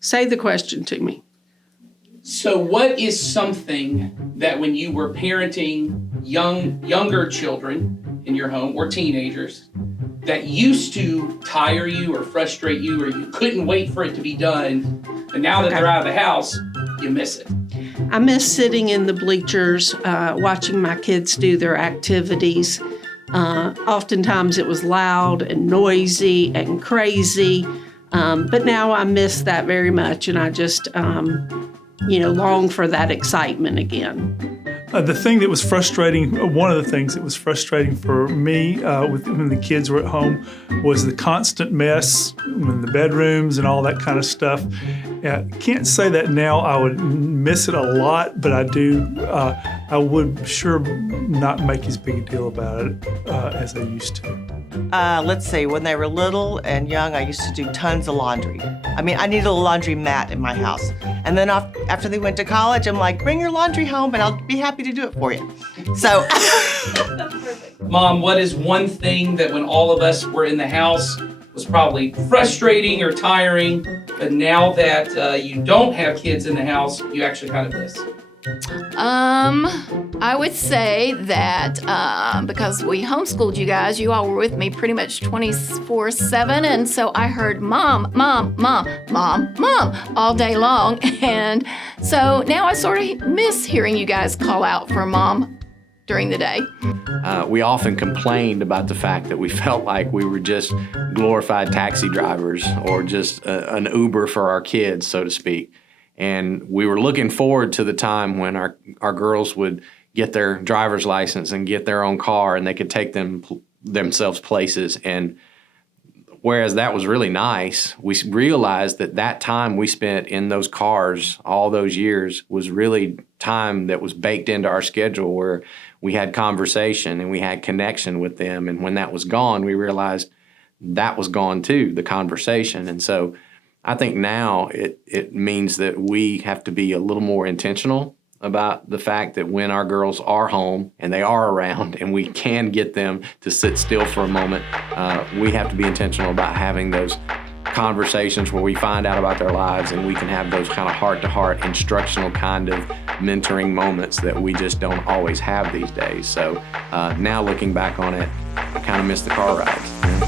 Say the question to me. So what is something that when you were parenting younger children in your home or teenagers that used to tire you or frustrate you or you couldn't wait for it to be done, but now that they're out of the house, you miss it? I miss sitting in the bleachers, watching my kids do their activities. Oftentimes it was loud and noisy and crazy, but now I miss that very much, and I just long for that excitement again. The thing that was frustrating, one of the things that was frustrating for me when the kids were at home was the constant mess in the bedrooms and all that kind of stuff. Can't say that now I would miss it a lot, but I do. I would sure not make as big a deal about it as I used to. Let's see, when they were little and young, I used to do tons of laundry. I mean, I needed a laundry mat in my house. And then after they went to college, I'm like, bring your laundry home and I'll be happy to do it for you. So. Mom, what is one thing that when all of us were in the house was probably frustrating or tiring, but now that you don't have kids in the house, you actually kind of miss? I would say that because we homeschooled you guys, you all were with me pretty much 24/7, and so I heard mom, mom, mom, mom, mom all day long, and so now I sort of miss hearing you guys call out for mom during the day. We often complained about the fact that we felt like we were just glorified taxi drivers or just an Uber for our kids, so to speak. And we were looking forward to the time when our girls would get their driver's license and get their own car and they could take themselves places. And whereas that was really nice, we realized that time we spent in those cars all those years was really time that was baked into our schedule where we had conversation and we had connection with them. And when that was gone, we realized that was gone too, the conversation. And so I think now it means that we have to be a little more intentional about the fact that when our girls are home and they are around and we can get them to sit still for a moment, we have to be intentional about having those conversations where we find out about their lives and we can have those kind of heart-to-heart instructional kind of mentoring moments that we just don't always have these days. So now looking back on it, I kind of miss the car rides. You know?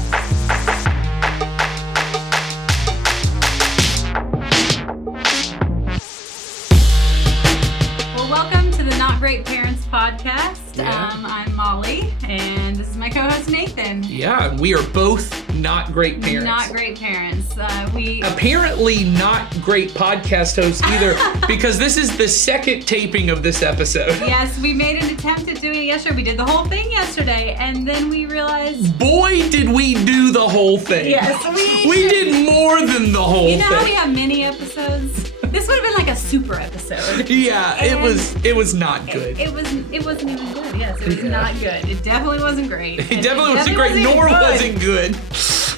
Great Parents Podcast. Yeah. I'm Molly, and this is my co-host Nathan. Yeah, we are both not great parents. Not great parents. We apparently not great podcast hosts either, because this is the second taping of this episode. Yes, we made an attempt at doing it yesterday. We did the whole thing yesterday, and then we realized, boy, did we do the whole thing. Yes, we did more than the whole thing. You know how we have mini episodes? This would have been like a super episode. Yeah, and it was not good. It wasn't even good. Yes, it was not good. It definitely wasn't great. It definitely wasn't great, nor wasn't good.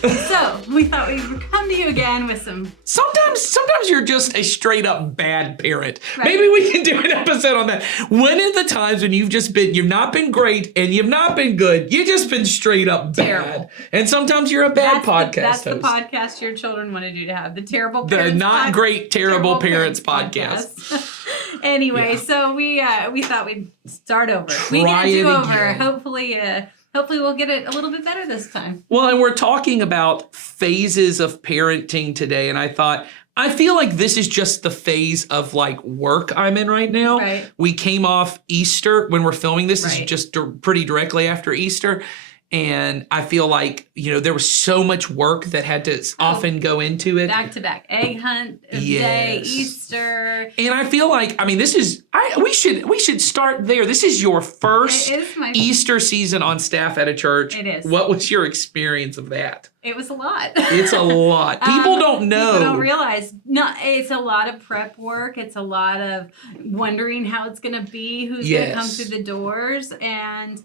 So we thought we would come to you again with some. Sometimes you're just a straight up bad parent. Right. Maybe we can do an episode on that. When are the times when you've not been great and you've not been good? You've just been straight up bad. Terrible. And sometimes you're a bad podcast That's host. the podcast your children wanted you to have. The terrible The parents not great terrible parents podcast. Anyway, so we thought we'd start over. We Try get a it do-over. again. Hopefully we'll get it a little bit better this time. Well, and we're talking about phases of parenting today, and I feel like this is just the phase of like work I'm in right now. Right. We came off Easter when we're filming this. This Right. is just pretty directly after Easter. And I feel like, there was so much work that had to often go into it. Back to back. Egg hunt day, Yes. Easter. And I feel like, we should start there. This is your first It is my Easter season on staff at a church. It is. What was your experience of that? It was a lot. It's a lot. People don't know. People don't realize. No, it's a lot of prep work. It's a lot of wondering how it's going to be, who's going to come Yes. through the doors. And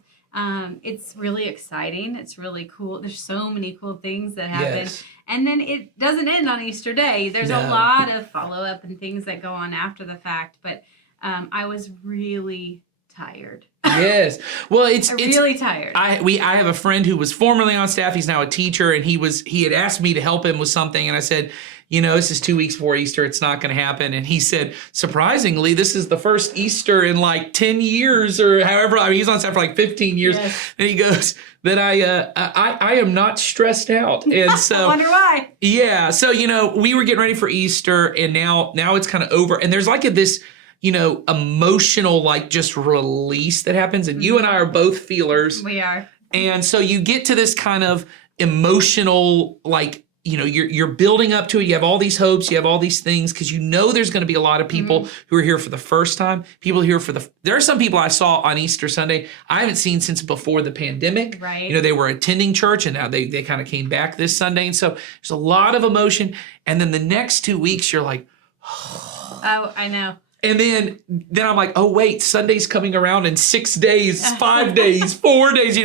it's really exciting. It's really cool. There's so many cool things that happen. Yes. And then it doesn't end on Easter Day. There's a No. lot of follow-up and things that go on after the fact. But I was really tired. Yes. Well, it's really tired. I have a friend who was formerly on staff. He's now a teacher, and he had asked me to help him with something, and I said, this is 2 weeks before Easter. It's not going to happen. And he said, surprisingly, this is the first Easter in like 10 years or however. I mean, he's on staff for like 15 years. Yes. And he goes that I am not stressed out. And so I wonder why. yeah. So, we were getting ready for Easter and now it's kind of over. And there's like this, emotional, like just release that happens. And you and I are both feelers. We are. And so you get to this kind of emotional, like, you're building up to it. You have all these hopes. You have all these things because there's going to be a lot of people who are here for the first time. People here there are some people I saw on Easter Sunday I haven't seen since before the pandemic. Right. They were attending church and now they kind of came back this Sunday. And so there's a lot of emotion. And then the next 2 weeks, you're like, Oh, I know. and then I'm like, oh, wait, Sunday's coming around in 6 days, 5 days, 4 days,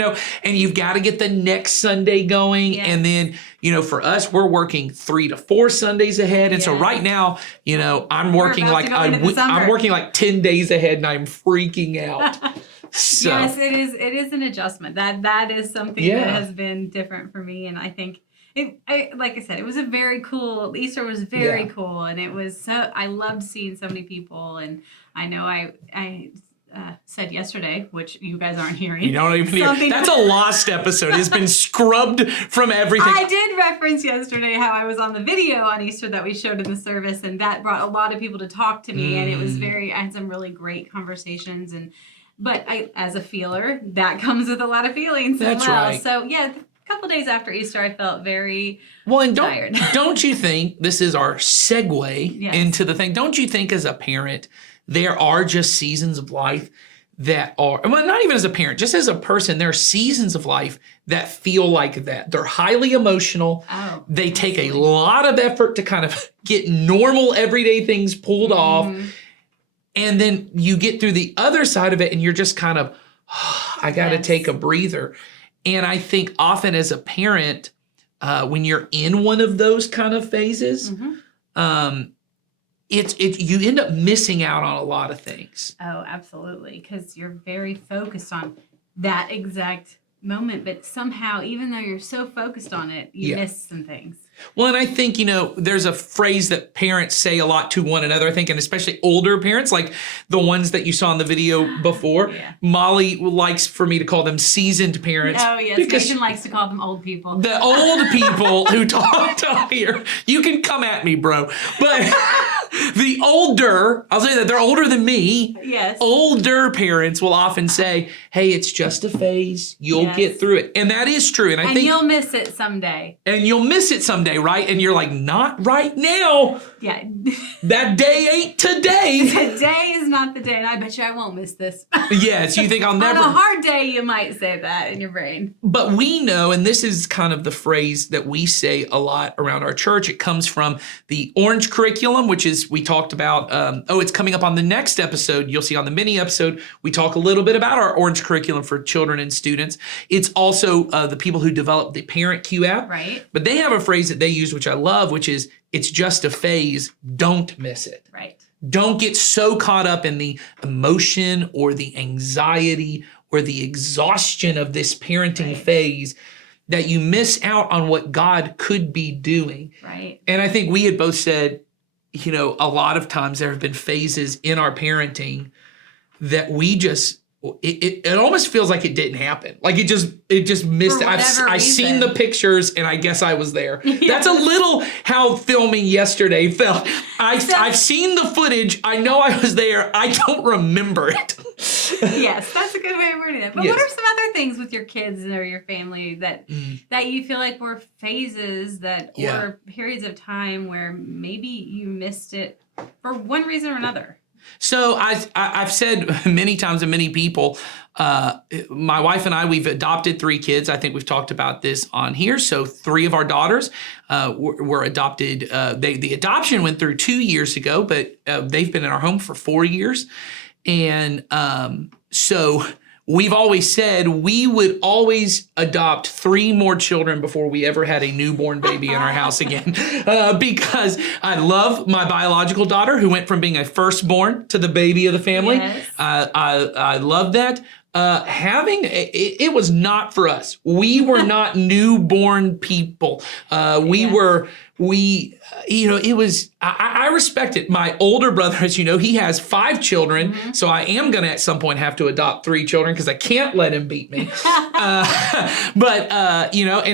and you've got to get the next Sunday going. Yes. And then, for us, we're working 3 to 4 Sundays ahead. And so Yes. right now, I'm working about like to go into the summer. I'm working like 10 days ahead and I'm freaking out. So Yes, it is. It is an adjustment. That is something Yeah. that has been different for me, and I think like I said, it was a very cool Easter. Was very Yeah. cool, and it was so. I loved seeing so many people, and I know I said yesterday, which you guys aren't hearing. you don't even hear. something- That's a lost episode. It's been scrubbed from everything. I did reference yesterday how I was on the video on Easter that we showed in the service, and that brought a lot of people to talk to me, and it was I had some really great conversations, but as a feeler, that comes with a lot of feelings That's as well. right. So yeah, a couple days after Easter, I felt very Well, and tired. don't you think this is our segue Yes. into the thing? Don't you think as a parent, there are just seasons of life that are, well, not even as a parent, just as a person, there are seasons of life that feel like that. They're highly emotional. Oh, They take a lot of effort to kind of get normal everyday things pulled off. And then you get through the other side of it and you're just kind of, I got to Yes. take a breather. And I think often as a parent, when you're in one of those kind of phases, you end up missing out on a lot of things. Oh, absolutely. Because you're very focused on that exact moment, but somehow, even though you're so focused on it, you Yeah. miss some things. Well, and I think, there's a phrase that parents say a lot to one another, I think, and especially older parents, like the ones that you saw in the video before. Yeah. Molly likes for me to call them seasoned parents. Oh, yes. because Nathan likes to call them old people. the old people who talk on here, you can come at me, bro. But the older, I'll say that they're older than me. Yes. Older parents will often say, hey, it's just a phase. You'll Yes. get through it. And that is true. And I And think you'll miss it someday. you'll miss it someday, right? And you're like, not right now. Yeah. That day ain't today. Today is not the day, and I bet you I won't miss this. Yes, you think I'll On never. a hard day, you might say that in your brain. But we know, and this is kind of the phrase that we say a lot around our church. It comes from the Orange Curriculum, which is, we talked about, it's coming up on the next episode. You'll see on the mini episode, we talk a little bit about our Orange Curriculum for children and students. It's also the people who developed the Parent Q app. Right. But they have a phrase that they use, which I love, which is, it's just a phase. Don't miss it. Right. Don't get so caught up in the emotion or the anxiety or the exhaustion of this parenting phase that you miss out on what God could be doing. Right. And I think we had both said, a lot of times there have been phases in our parenting that we just, it almost feels like it didn't happen. Like it just missed it. For whatever I've seen reason. the pictures and I guess I was there. That's a little how filming yesterday felt. I've seen the footage. I know I was there. I don't remember it. Yes, that's a good way of wording it. But Yes. what are some other things with your kids or your family that you feel like were phases Yeah. or periods of time where maybe you missed it for one reason or another? So I've said many times to many people, my wife and I, we've adopted 3 kids. I think we've talked about this on here. So 3 of our daughters were adopted. The adoption went through 2 years ago, but they've been in our home for 4 years. And so we've always said we would always adopt 3 more children before we ever had a newborn baby in our house again. Because I love my biological daughter who went from being a firstborn to the baby of the family. Yes. I love that. It was not for us. We were not newborn people. We Yes. we, it was, I respect it. My older brother, as you know, he has 5 children. Mm-hmm. So I am going to at some point have to adopt 3 children because I can't let him beat me. And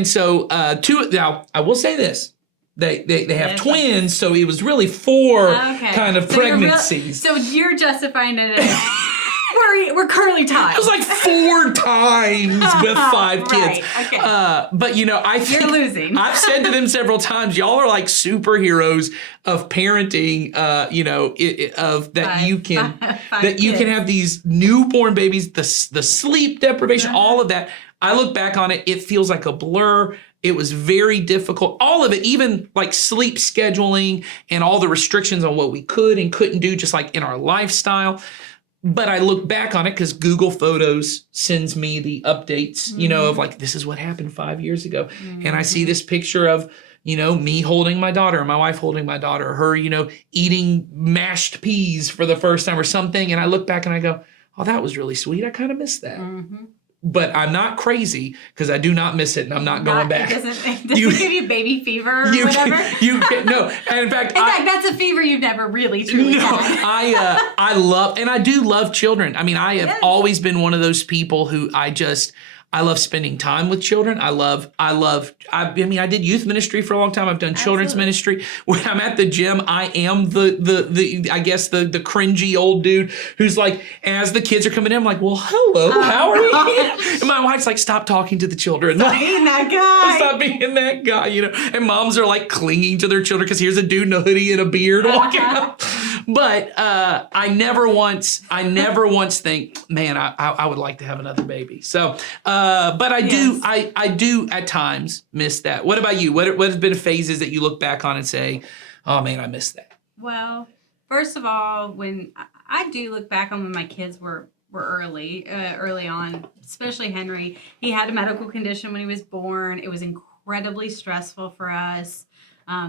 so 2, now I will say this. They have twins, so it was really 4 kind of pregnancies. So you're justifying it as we're curly ties. It was like 4 times with 5 kids. Right, okay. But I think You're losing. I've said to them several times, y'all are like superheroes of parenting. Of that you can you can have these newborn babies, the sleep deprivation, all of that. I look back on it, it feels like a blur. It was very difficult. All of it, even like sleep scheduling and all the restrictions on what we could and couldn't do, just like in our lifestyle. But I look back on it because Google Photos sends me the updates, of like, this is what happened 5 years ago. And I see this picture of, me holding my daughter, my wife holding my daughter, her, eating mashed peas for the first time or something. And I look back and I go, oh, that was really sweet. I kind of missed that. But I'm not crazy because I do not miss it and I'm not going back. It doesn't give you baby fever or whatever? No. And in fact, that's a fever you've never really truly had. I love, and I do love children. I mean, I have always been one of those people who I love spending time with children. I did youth ministry for a long time. I've done children's ministry. When I'm at the gym, I am the cringy old dude who's like, as the kids are coming in, I'm like, well, hello, how are you? And my wife's like, stop talking to the children. Stop being that guy. Stop being that guy, And moms are like clinging to their children because here's a dude in a hoodie and a beard walking up. But I never once think, man, I would like to have another baby. So, but I do at times miss that. What about you? What has been phases that you look back on and say, oh man, I missed that? Well, first of all, when I do look back on when my kids were early on, especially Henry, he had a medical condition when he was born. It was incredibly stressful for us.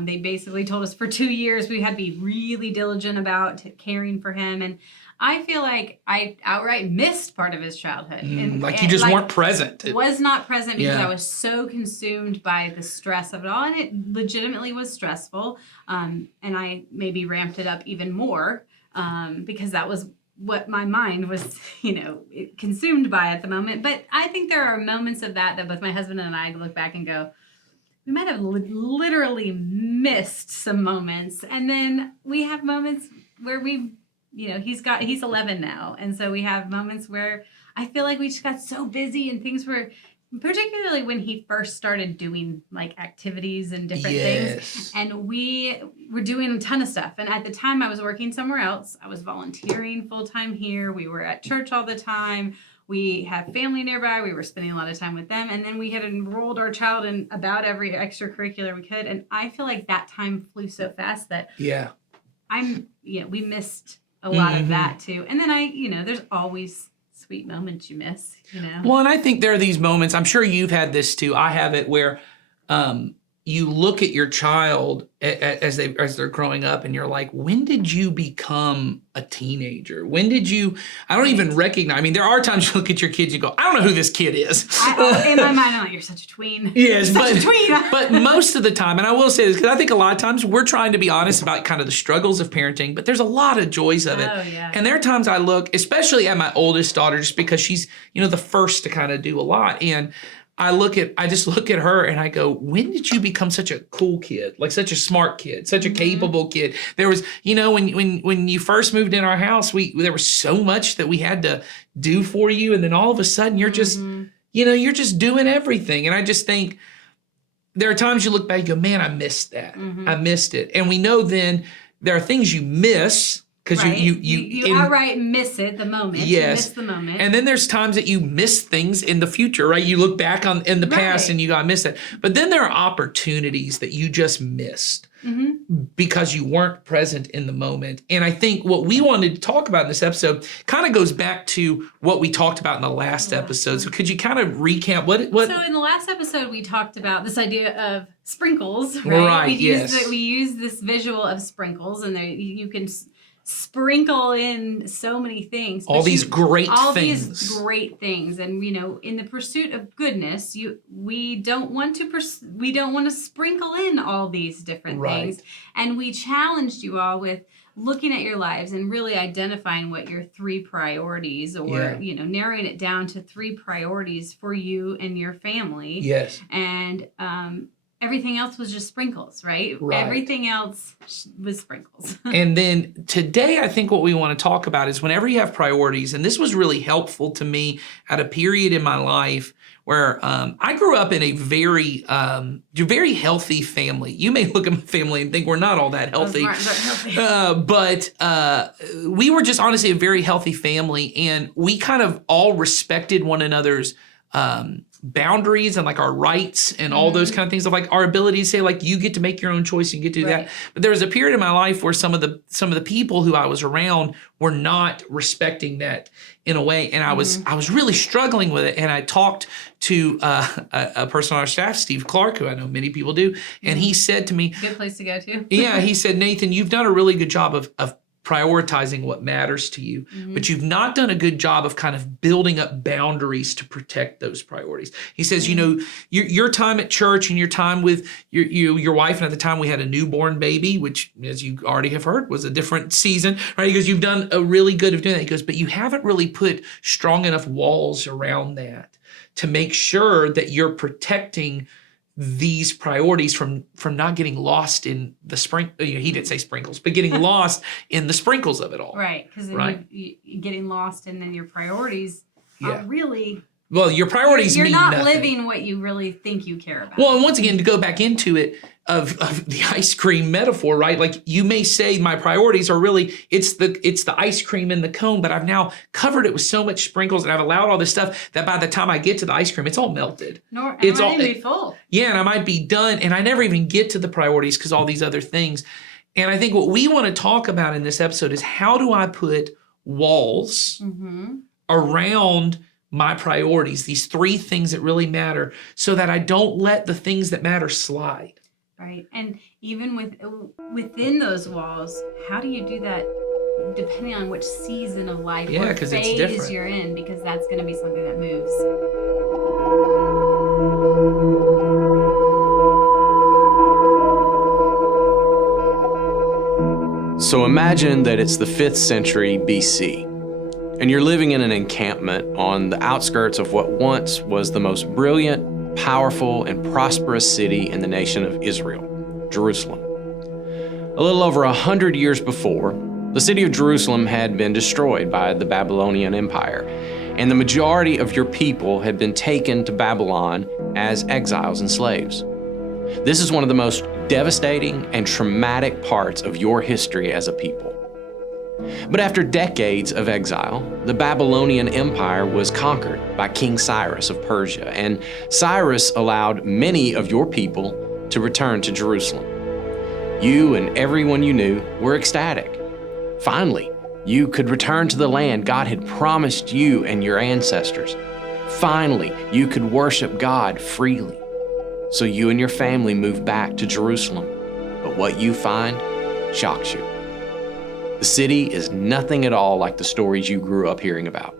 They basically told us for 2 years we had to be really diligent about caring for him. And I feel like I outright missed part of his childhood. You just weren't present. Was not present because I was so consumed by the stress of it all. And it legitimately was stressful. And I maybe ramped it up even more because that was what my mind was, consumed by at the moment. But I think there are moments of that both my husband and I look back and go, we might have literally missed some moments. And then we have moments where he's 11 now. And so we have moments where I feel like we just got so busy and things were, particularly when he first started doing like activities and different things. And we were doing a ton of stuff. And at the time I was working somewhere else. I was volunteering full-time here. We were at church all the time. We had family nearby. We were spending a lot of time with them. And then we had enrolled our child in about every extracurricular we could. And I feel like that time flew so fast that we missed a lot of that too. And then there's always sweet moments you miss, Well, and I think there are these moments, I'm sure you've had this too. I have it where you look at your child as they're growing up and you're like, when did you become a teenager? When did you, I don't even recognize, there are times you look at your kids, you go, I don't know who this kid is. In my mind, I'm like, you're such a tween. Yes, such a tween. But most of the time, and I will say this, because I think a lot of times we're trying to be honest about kind of the struggles of parenting, but there's a lot of joys of it. Oh, yeah. And there are times I look, especially at my oldest daughter, just because she's, the first to kind of do a lot. And I just look at her and I go, when did you become such a cool kid? Like such a smart kid, such a capable kid? There was, when you first moved in our house, there was so much that we had to do for you. And then all of a sudden you're just, you're just doing everything. And I just think there are times you look back and go, man, I missed that. I missed it. And we know then there are things you miss. Because you outright miss it, the moment. Yes. You miss the moment. And then there's times that you miss things in the future, right? You look back in the past and you got missed it. But then there are opportunities that you just missed because you weren't present in the moment. And I think what we wanted to talk about in this episode kind of goes back to what we talked about in the last episode. So could you kind of recap what? So in the last episode, we talked about this idea of sprinkles, right? Right, We use this visual of sprinkles, and you can sprinkle in so many things. All but these great all things. these great things, and in the pursuit of goodness, we don't want to sprinkle in all these different Right. things. And we challenged you all with looking at your lives and really identifying what your 3 priorities, or narrowing it down to 3 priorities for you and your family. Yes. And everything else was just sprinkles, right? Right. Everything else was sprinkles. And then today, I think what we want to talk about is whenever you have priorities, and this was really helpful to me at a period in my life where I grew up in a very healthy family. You may look at my family and think we're not all that healthy. But we were just honestly a very healthy family, and we kind of all respected one another's boundaries and like our rights and all those kind of things of like our ability to say like you get to make your own choice and you get to do that. But there was a period in my life where some of the people who I was around were not respecting that in a way, and I was really struggling with it. And I talked to a person on our staff, Steve Clark, who I know many people do, and he said to me, Good place to go to. yeah, he said, Nathan, you've done a really good job of prioritizing what matters to you, but you've not done a good job of kind of building up boundaries to protect those priorities. He says, your time at church and your time with your wife, and at the time we had a newborn baby, which, as you already have heard, was a different season, right? He goes, you've done a really good of doing that. He goes, but you haven't really put strong enough walls around that to make sure that you're protecting these priorities from not getting lost in the he didn't say sprinkles, but getting lost in the sprinkles of it all. Right, because you getting lost, and then your priorities are really... Well, your priorities You're mean not nothing. living what you really think you care about. Well, and once again, to go back into it, of the ice cream metaphor, right? Like you may say my priorities are really, it's the ice cream in the cone, but I've now covered it with so much sprinkles and I've allowed all this stuff that by the time I get to the ice cream, it's all melted. It's all be full. Yeah, and I might be done, and I never even get to the priorities because all these other things. And I think what we want to talk about in this episode is how do I put walls around my priorities, these 3 things that really matter, so that I don't let the things that matter slide. Right. And even within those walls, how do you do that depending on which season of life or 'cause it's phase different. you're in? Because that's going to be something that moves. So imagine that it's the 5th century BC, and you're living in an encampment on the outskirts of what once was the most brilliant, powerful, and prosperous city in the nation of Israel, Jerusalem. A little over 100 years before, the city of Jerusalem had been destroyed by the Babylonian Empire, and the majority of your people had been taken to Babylon as exiles and slaves. This is one of the most devastating and traumatic parts of your history as a people. But after decades of exile, the Babylonian Empire was conquered by King Cyrus of Persia, and Cyrus allowed many of your people to return to Jerusalem. You and everyone you knew were ecstatic. Finally, you could return to the land God had promised you and your ancestors. Finally, you could worship God freely. So you and your family moved back to Jerusalem. But what you find shocks you. The city is nothing at all like the stories you grew up hearing about.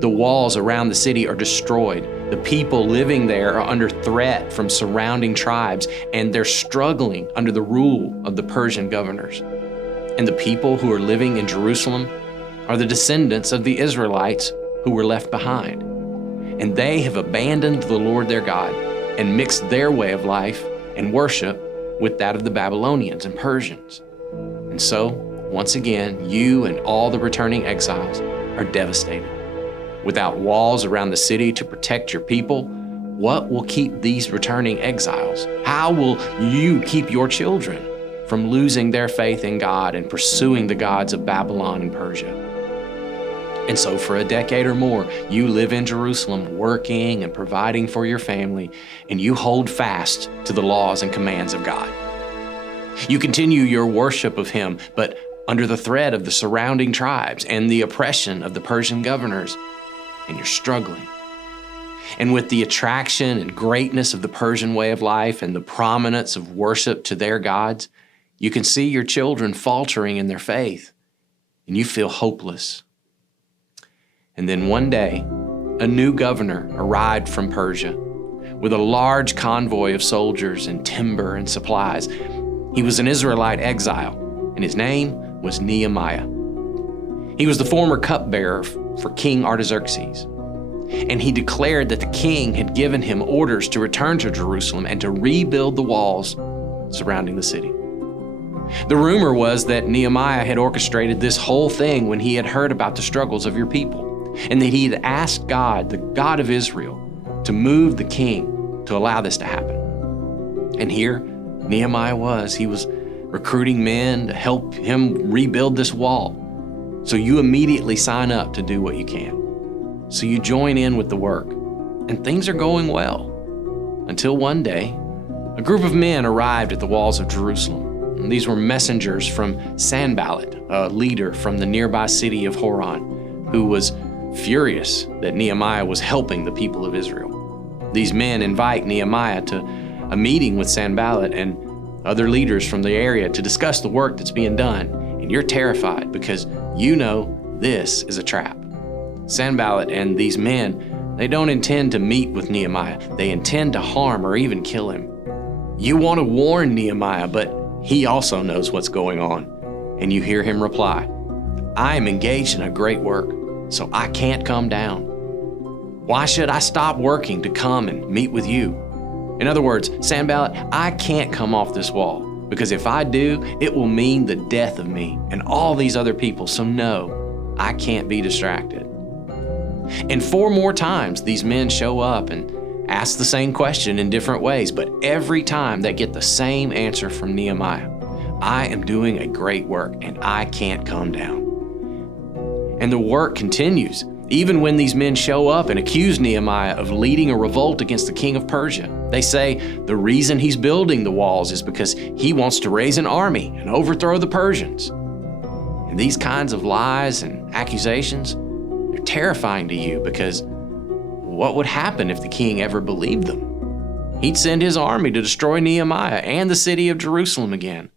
The walls around the city are destroyed. The people living there are under threat from surrounding tribes, and they're struggling under the rule of the Persian governors. And the people who are living in Jerusalem are the descendants of the Israelites who were left behind. And they have abandoned the Lord their God and mixed their way of life and worship with that of the Babylonians and Persians. And so, once again, you and all the returning exiles are devastated. Without walls around the city to protect your people, what will keep these returning exiles? How will you keep your children from losing their faith in God and pursuing the gods of Babylon and Persia? And so for a decade or more, you live in Jerusalem, working and providing for your family, and you hold fast to the laws and commands of God. You continue your worship of Him, but under the threat of the surrounding tribes and the oppression of the Persian governors, and you're struggling. And with the attraction and greatness of the Persian way of life and the prominence of worship to their gods, you can see your children faltering in their faith, and you feel hopeless. And then one day, a new governor arrived from Persia with a large convoy of soldiers and timber and supplies. He was an Israelite exile, and his name was Nehemiah. He was the former cupbearer for King Artaxerxes, and he declared that the king had given him orders to return to Jerusalem and to rebuild the walls surrounding the city. The rumor was that Nehemiah had orchestrated this whole thing when he had heard about the struggles of your people, and that he had asked God, the God of Israel, to move the king to allow this to happen. And here Nehemiah was. He was recruiting men to help him rebuild this wall. So you immediately sign up to do what you can. So you join in with the work, and things are going well. Until one day, a group of men arrived at the walls of Jerusalem. And these were messengers from Sanballat, a leader from the nearby city of Horon, who was furious that Nehemiah was helping the people of Israel. These men invite Nehemiah to a meeting with Sanballat and other leaders from the area to discuss the work that's being done. And you're terrified because you know this is a trap. Sanballat and these men, they don't intend to meet with Nehemiah. They intend to harm or even kill him. You want to warn Nehemiah, but he also knows what's going on. And you hear him reply, I am engaged in a great work, so I can't come down. Why should I stop working to come and meet with you? In other words, Sanballat, I can't come off this wall, because if I do, it will mean the death of me and all these other people. So no, I can't be distracted. And 4 more times, these men show up and ask the same question in different ways, but every time they get the same answer from Nehemiah. I am doing a great work and I can't come down. And the work continues, even when these men show up and accuse Nehemiah of leading a revolt against the king of Persia. They say the reason he's building the walls is because he wants to raise an army and overthrow the Persians. And these kinds of lies and accusations, they're terrifying to you, because what would happen if the king ever believed them? He'd send his army to destroy Nehemiah and the city of Jerusalem again.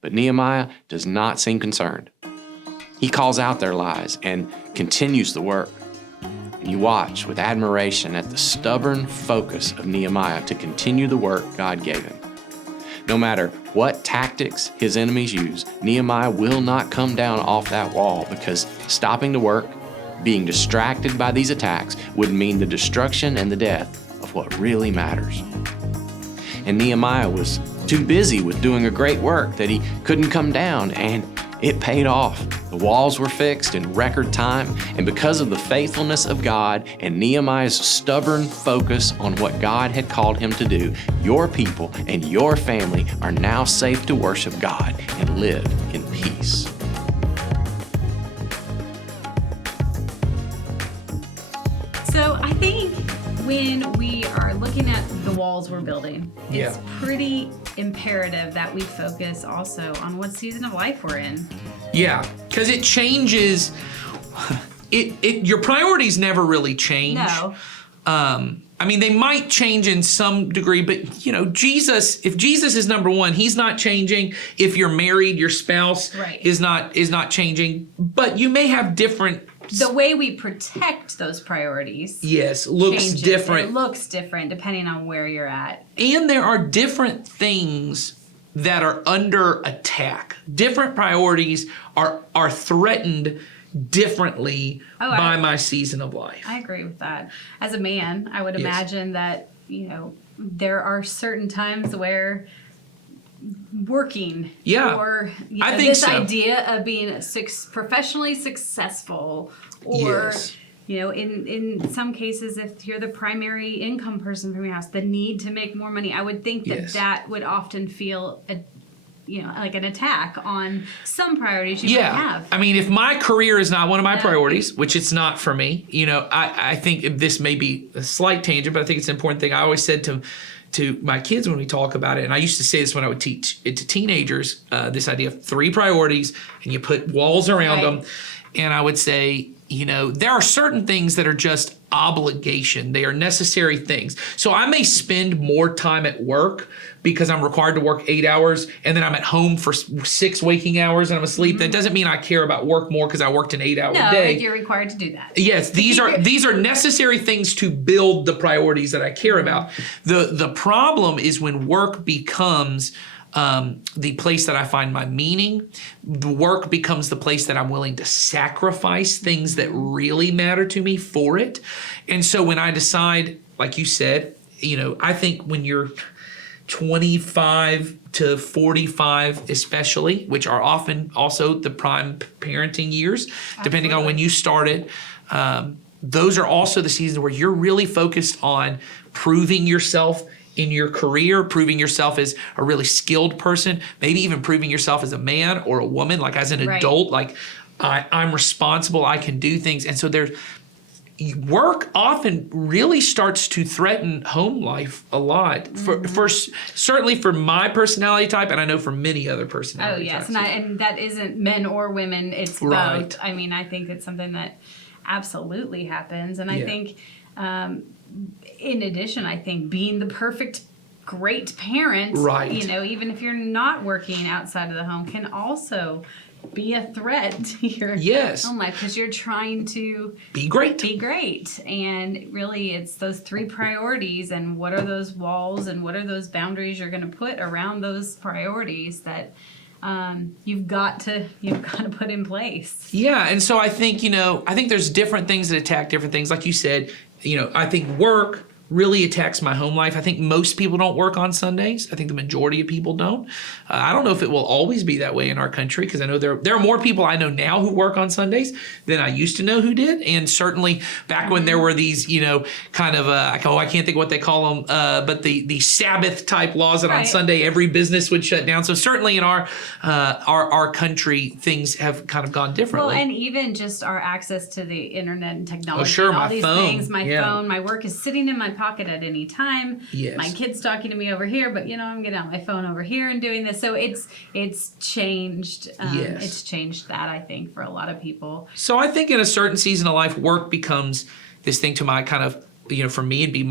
But Nehemiah does not seem concerned. He calls out their lies and continues the work. And you watch with admiration at the stubborn focus of Nehemiah to continue the work God gave him. No matter what tactics his enemies use, Nehemiah will not come down off that wall, because stopping the work, being distracted by these attacks, would mean the destruction and the death of what really matters. And Nehemiah was too busy with doing a great work that he couldn't come down, and it paid off. The walls were fixed in record time, and because of the faithfulness of God and Nehemiah's stubborn focus on what God had called him to do, your people and your family are now safe to worship God and live in peace. So I think when we are looking at the walls we're building, it's pretty imperative that we focus also on what season of life we're in. Yeah, because it changes. Your priorities never really change. No. I mean, they might change in some degree, but if Jesus is number one, he's not changing. If you're married, your spouse is not changing. But you may have different. The way we protect those priorities, looks changes. different. It looks different depending on where you're at. And there are different things that are under attack. Different priorities are threatened differently by my season of life. I agree with that. As a man, I would imagine that, there are certain times where working or I think this so. idea of being professionally successful, or in some cases, if you're the primary income person from your house, the need to make more money, I would think that would often feel like an attack on some priorities you might have. I mean, if my career is not one of my priorities, which it's not for me, I think this may be a slight tangent, but I think it's an important thing. I always said to my kids when we talk about it, and I used to say this when I would teach it to teenagers, this idea of 3 priorities, and you put walls around them. And I would say, there are certain things that are just obligation. They are necessary things. So I may spend more time at work because I'm required to work 8 hours, and then I'm at home for 6 waking hours and I'm asleep. That doesn't mean I care about work more because I worked an 8-hour No, day. like you're required to do that. Yes, these are necessary things to build the priorities that I care about. The problem is when work becomes the place that I find my meaning. The work becomes the place that I'm willing to sacrifice things that really matter to me for it. And so when I decide, like you said, I think when you're 25 to 45 especially, which are often also the prime parenting years, depending on when you started, those are also the seasons where you're really focused on proving yourself in your career, proving yourself as a really skilled person, maybe even proving yourself as a man or a woman, like as an adult, like I'm responsible, I can do things. And so work often really starts to threaten home life a lot. For certainly for my personality type, and I know for many other personality types. And that isn't men or women, it's both. I mean, I think it's something that absolutely happens. And I think in addition, I think being the perfect great parent, even if you're not working outside of the home, can also be a threat to your home life because you're trying to be great. And really it's those 3 priorities, and what are those walls and what are those boundaries you're going to put around those priorities that you've got to put in place. Yeah, and so I think there's different things that attack different things. Like you said, I think work really attacks my home life. I think most people don't work on Sundays. I think the majority of people don't. I don't know if it will always be that way in our country, because I know there are more people I know now who work on Sundays than I used to know who did. And certainly back when there were these, kind of, I can't think of what they call them, but the Sabbath type laws that on Sunday every business would shut down. So certainly in our country, things have kind of gone differently. Well, and even just our access to the internet and technology. Oh, sure, and all my these phone. Things, my phone, my work is sitting in my pocket at any time. Yes. My kid's talking to me over here, but I'm getting out my phone over here and doing this. So it's changed. It's changed that, I think, for a lot of people. So I think in a certain season of life, work becomes this thing to my kind of, for me, it'd be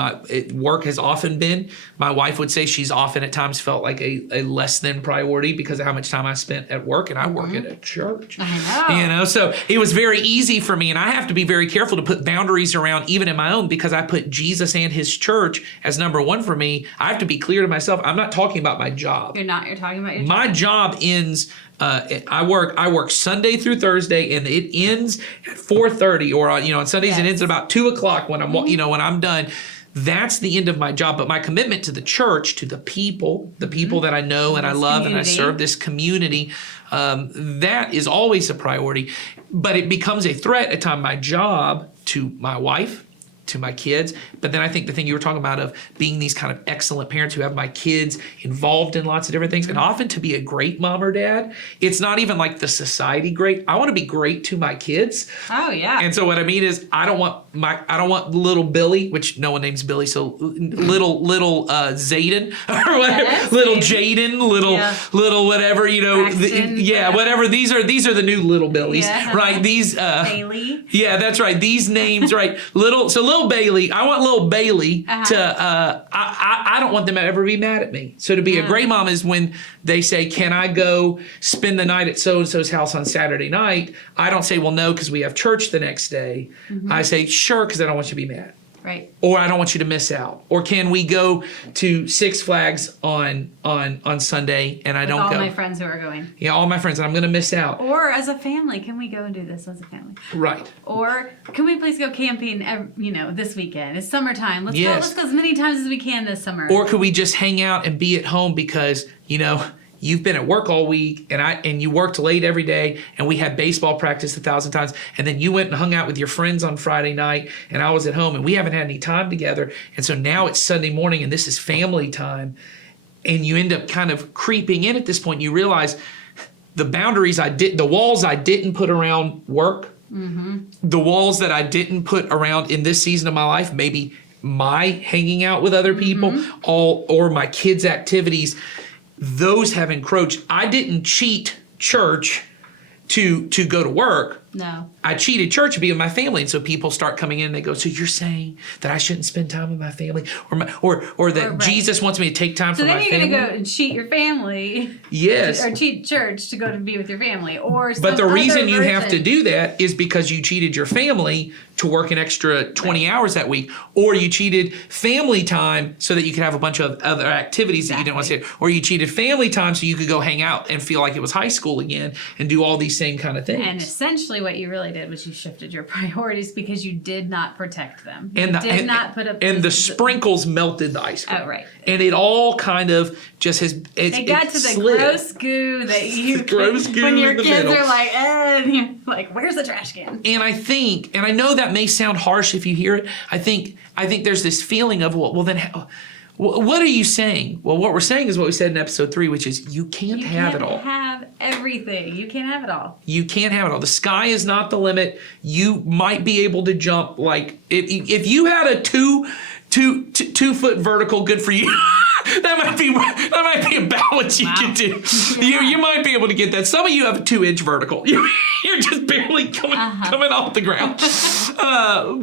work has often been, my wife would say she's often at times felt like a less than priority because of how much time I spent at work, and I work at a church. I know. So it was very easy for me, and I have to be very careful to put boundaries around even in my own, because I put Jesus and his church as number one for me. I have to be clear to myself, I'm not talking about my job. You're talking about your job. My job ends, I work Sunday through Thursday, and it ends at 4:30, or on Sundays it ends at about 2:00 when I'm when I'm done. That's the end of my job. But my commitment to the church, to the people that I know and I love, and I serve this community, that is always a priority. But it becomes a threat at times, my job to my wife, to my kids. But then I think the thing you were talking about of being these kind of excellent parents who have my kids involved in lots of different things, and often to be a great mom or dad, it's not even like the society great. I want to be great to my kids. Oh yeah. And so what I mean is I don't want little Billy, which no one names Billy, so little Zayden or whatever, little Jaden, little whatever, whatever. These are the new little Billies, right? These Bailey. Yeah, that's right. These names, right? Little Bailey. I want little Bailey to. I don't want them to ever be mad at me. So to be a great mom is when they say, "Can I go spend the night at so and so's house on Saturday night?" I don't say, "Well, no, because we have church the next day." I say, "Sure," because I don't want you to be mad. Right. Or I don't want you to miss out. Or can we go to Six Flags on Sunday and I don't go? All my friends who are going. Yeah, all my friends, and I'm going to miss out. Or as a family, can we go and do this as a family? Right. Or can we please go camping? This weekend. It's summertime. Let's go as many times as we can this summer. Or could we just hang out and be at home because you've been at work all week and you worked late every day, and we had baseball practice 1,000 times, and then you went and hung out with your friends on Friday night and I was at home and we haven't had any time together. And so now it's Sunday morning and this is family time, and you end up kind of creeping in at this point. You realize the boundaries the walls I didn't put around work, the walls that I didn't put around in this season of my life, maybe my hanging out with other people, or my kids' activities, those have encroached. I didn't cheat church to go to work. No. I cheated church to be with my family, and so people start coming in and they go, "So you're saying that I shouldn't spend time with my family, or that Right. Jesus wants me to take time So for then my you're family?" gonna go and cheat your family, Yes. or cheat church to go to be with your family, or But the some reason other you have to version. do that is because you cheated your family to work an extra 20 hours that week, or you cheated family time so that you could have a bunch of other activities that you didn't want to see, or you cheated family time so you could go hang out and feel like it was high school again and do all these same kind of things. And essentially, what you really did was you shifted your priorities because you did not protect them. And You the, did and, not put up. and the sprinkles melted the ice cream. Oh, right. And it all kind of just has They got to the slid. gross goo that you The gross goo when your in the kids middle. are like, and you're like, where's the trash can? And I think, and I know that may sound harsh if you hear it. I think there's this feeling of, well then, what are you saying? Well, what we're saying is what we said in episode 3, which is you can't You have can't it all. have everything. You can't have it all. You can't have it all. The sky is not the limit. You might be able to jump like if you had a 2 foot vertical, good for you. That might be about what you could do. You might be able to get that. Some of you have a 2-inch vertical. You're just barely coming off the ground.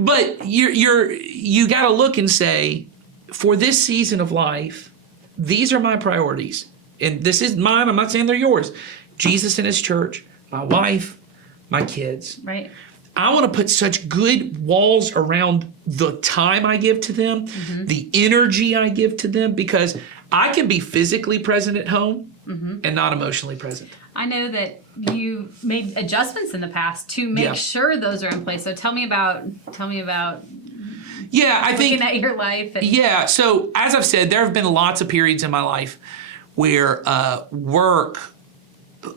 But you got to look and say, for this season of life, these are my priorities, and this is mine. I'm not saying they're yours. Jesus and His church, my wife, my kids. Right. I want to put such good walls around the time I give to them, the energy I give to them, because I can be physically present at home and not emotionally present. I know that you made adjustments in the past to make Yeah. sure those are in place. So tell me about Yeah, I think. looking at your life. And, Yeah, so as I've said, there have been lots of periods in my life where work,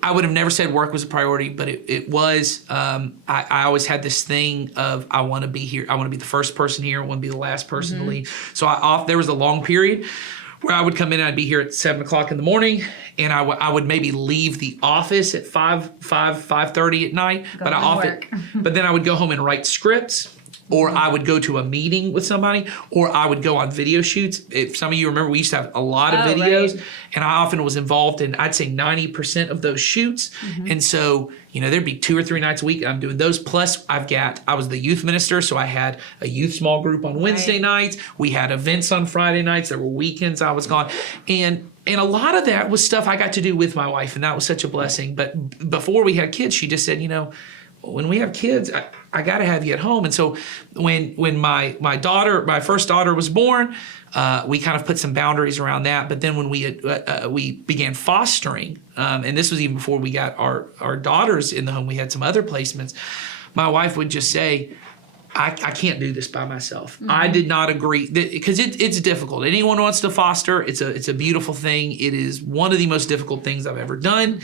I would have never said work was a priority, but it was. I always had this thing of I want to be here. I want to be the first person here. I want to be the last person to leave. So there was a long period where I would come in and I'd be here at 7 o'clock in the morning, and I would maybe leave the office at 5:30 at night. Go But home and work. but then I would go home and write scripts. Or I would go to a meeting with somebody, or I would go on video shoots. If some of you remember, we used to have a lot of Oh, videos, right. and I often was involved in, I'd say 90% of those shoots. And so, there'd be 2 or 3 nights a week I'm doing those. Plus, I was the youth minister, so I had a youth small group on Wednesday Right. nights. We had events on Friday nights. There were weekends I was gone. And a lot of that was stuff I got to do with my wife, and that was such a blessing. But before we had kids, she just said, when we have kids, I got to have you at home. And so when my first daughter was born, we kind of put some boundaries around that. But then when we began fostering, and this was even before we got our daughters in the home, we had some other placements. My wife would just say, I can't do this by myself. I did not agree because it's difficult. Anyone wants to foster. It's a beautiful thing. It is one of the most difficult things I've ever done.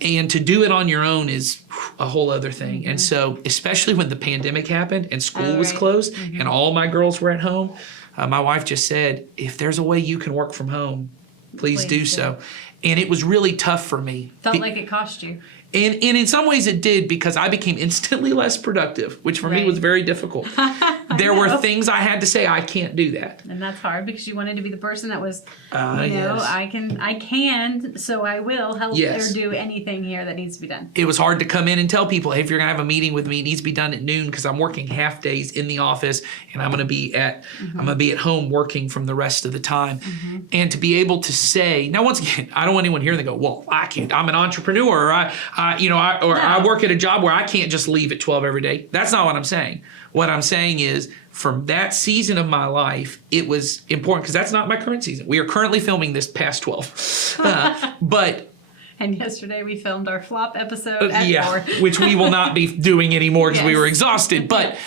And to do it on your own is a whole other thing. And so, especially when the pandemic happened and school was right. closed and all my girls were at home, my wife just said, if there's a way you can work from home, please do so. And it was really tough for me. felt like it cost you. And in some ways it did, because I became instantly less productive, which for me Right. was very difficult. There were things I had to say, I can't do that. And that's hard because you wanted to be the person that was, Yes. I can, so I will help Yes. or do anything here that needs to be done. It was hard to come in and tell people, hey, if you're gonna have a meeting with me, it needs to be done at noon because I'm working half days in the office and I'm gonna be at home working from the rest of the time. And to be able to say, now once again, I don't want anyone here to go, well, I can't. I'm an entrepreneur, or I work at a job where I can't just leave at 12 every day. That's not what I'm saying. What I'm saying is, from that season of my life, it was important because that's not my current season. We are currently filming this past 12, but. And yesterday we filmed our flop episode at 4. which we will not be doing anymore because we Yes. were exhausted. But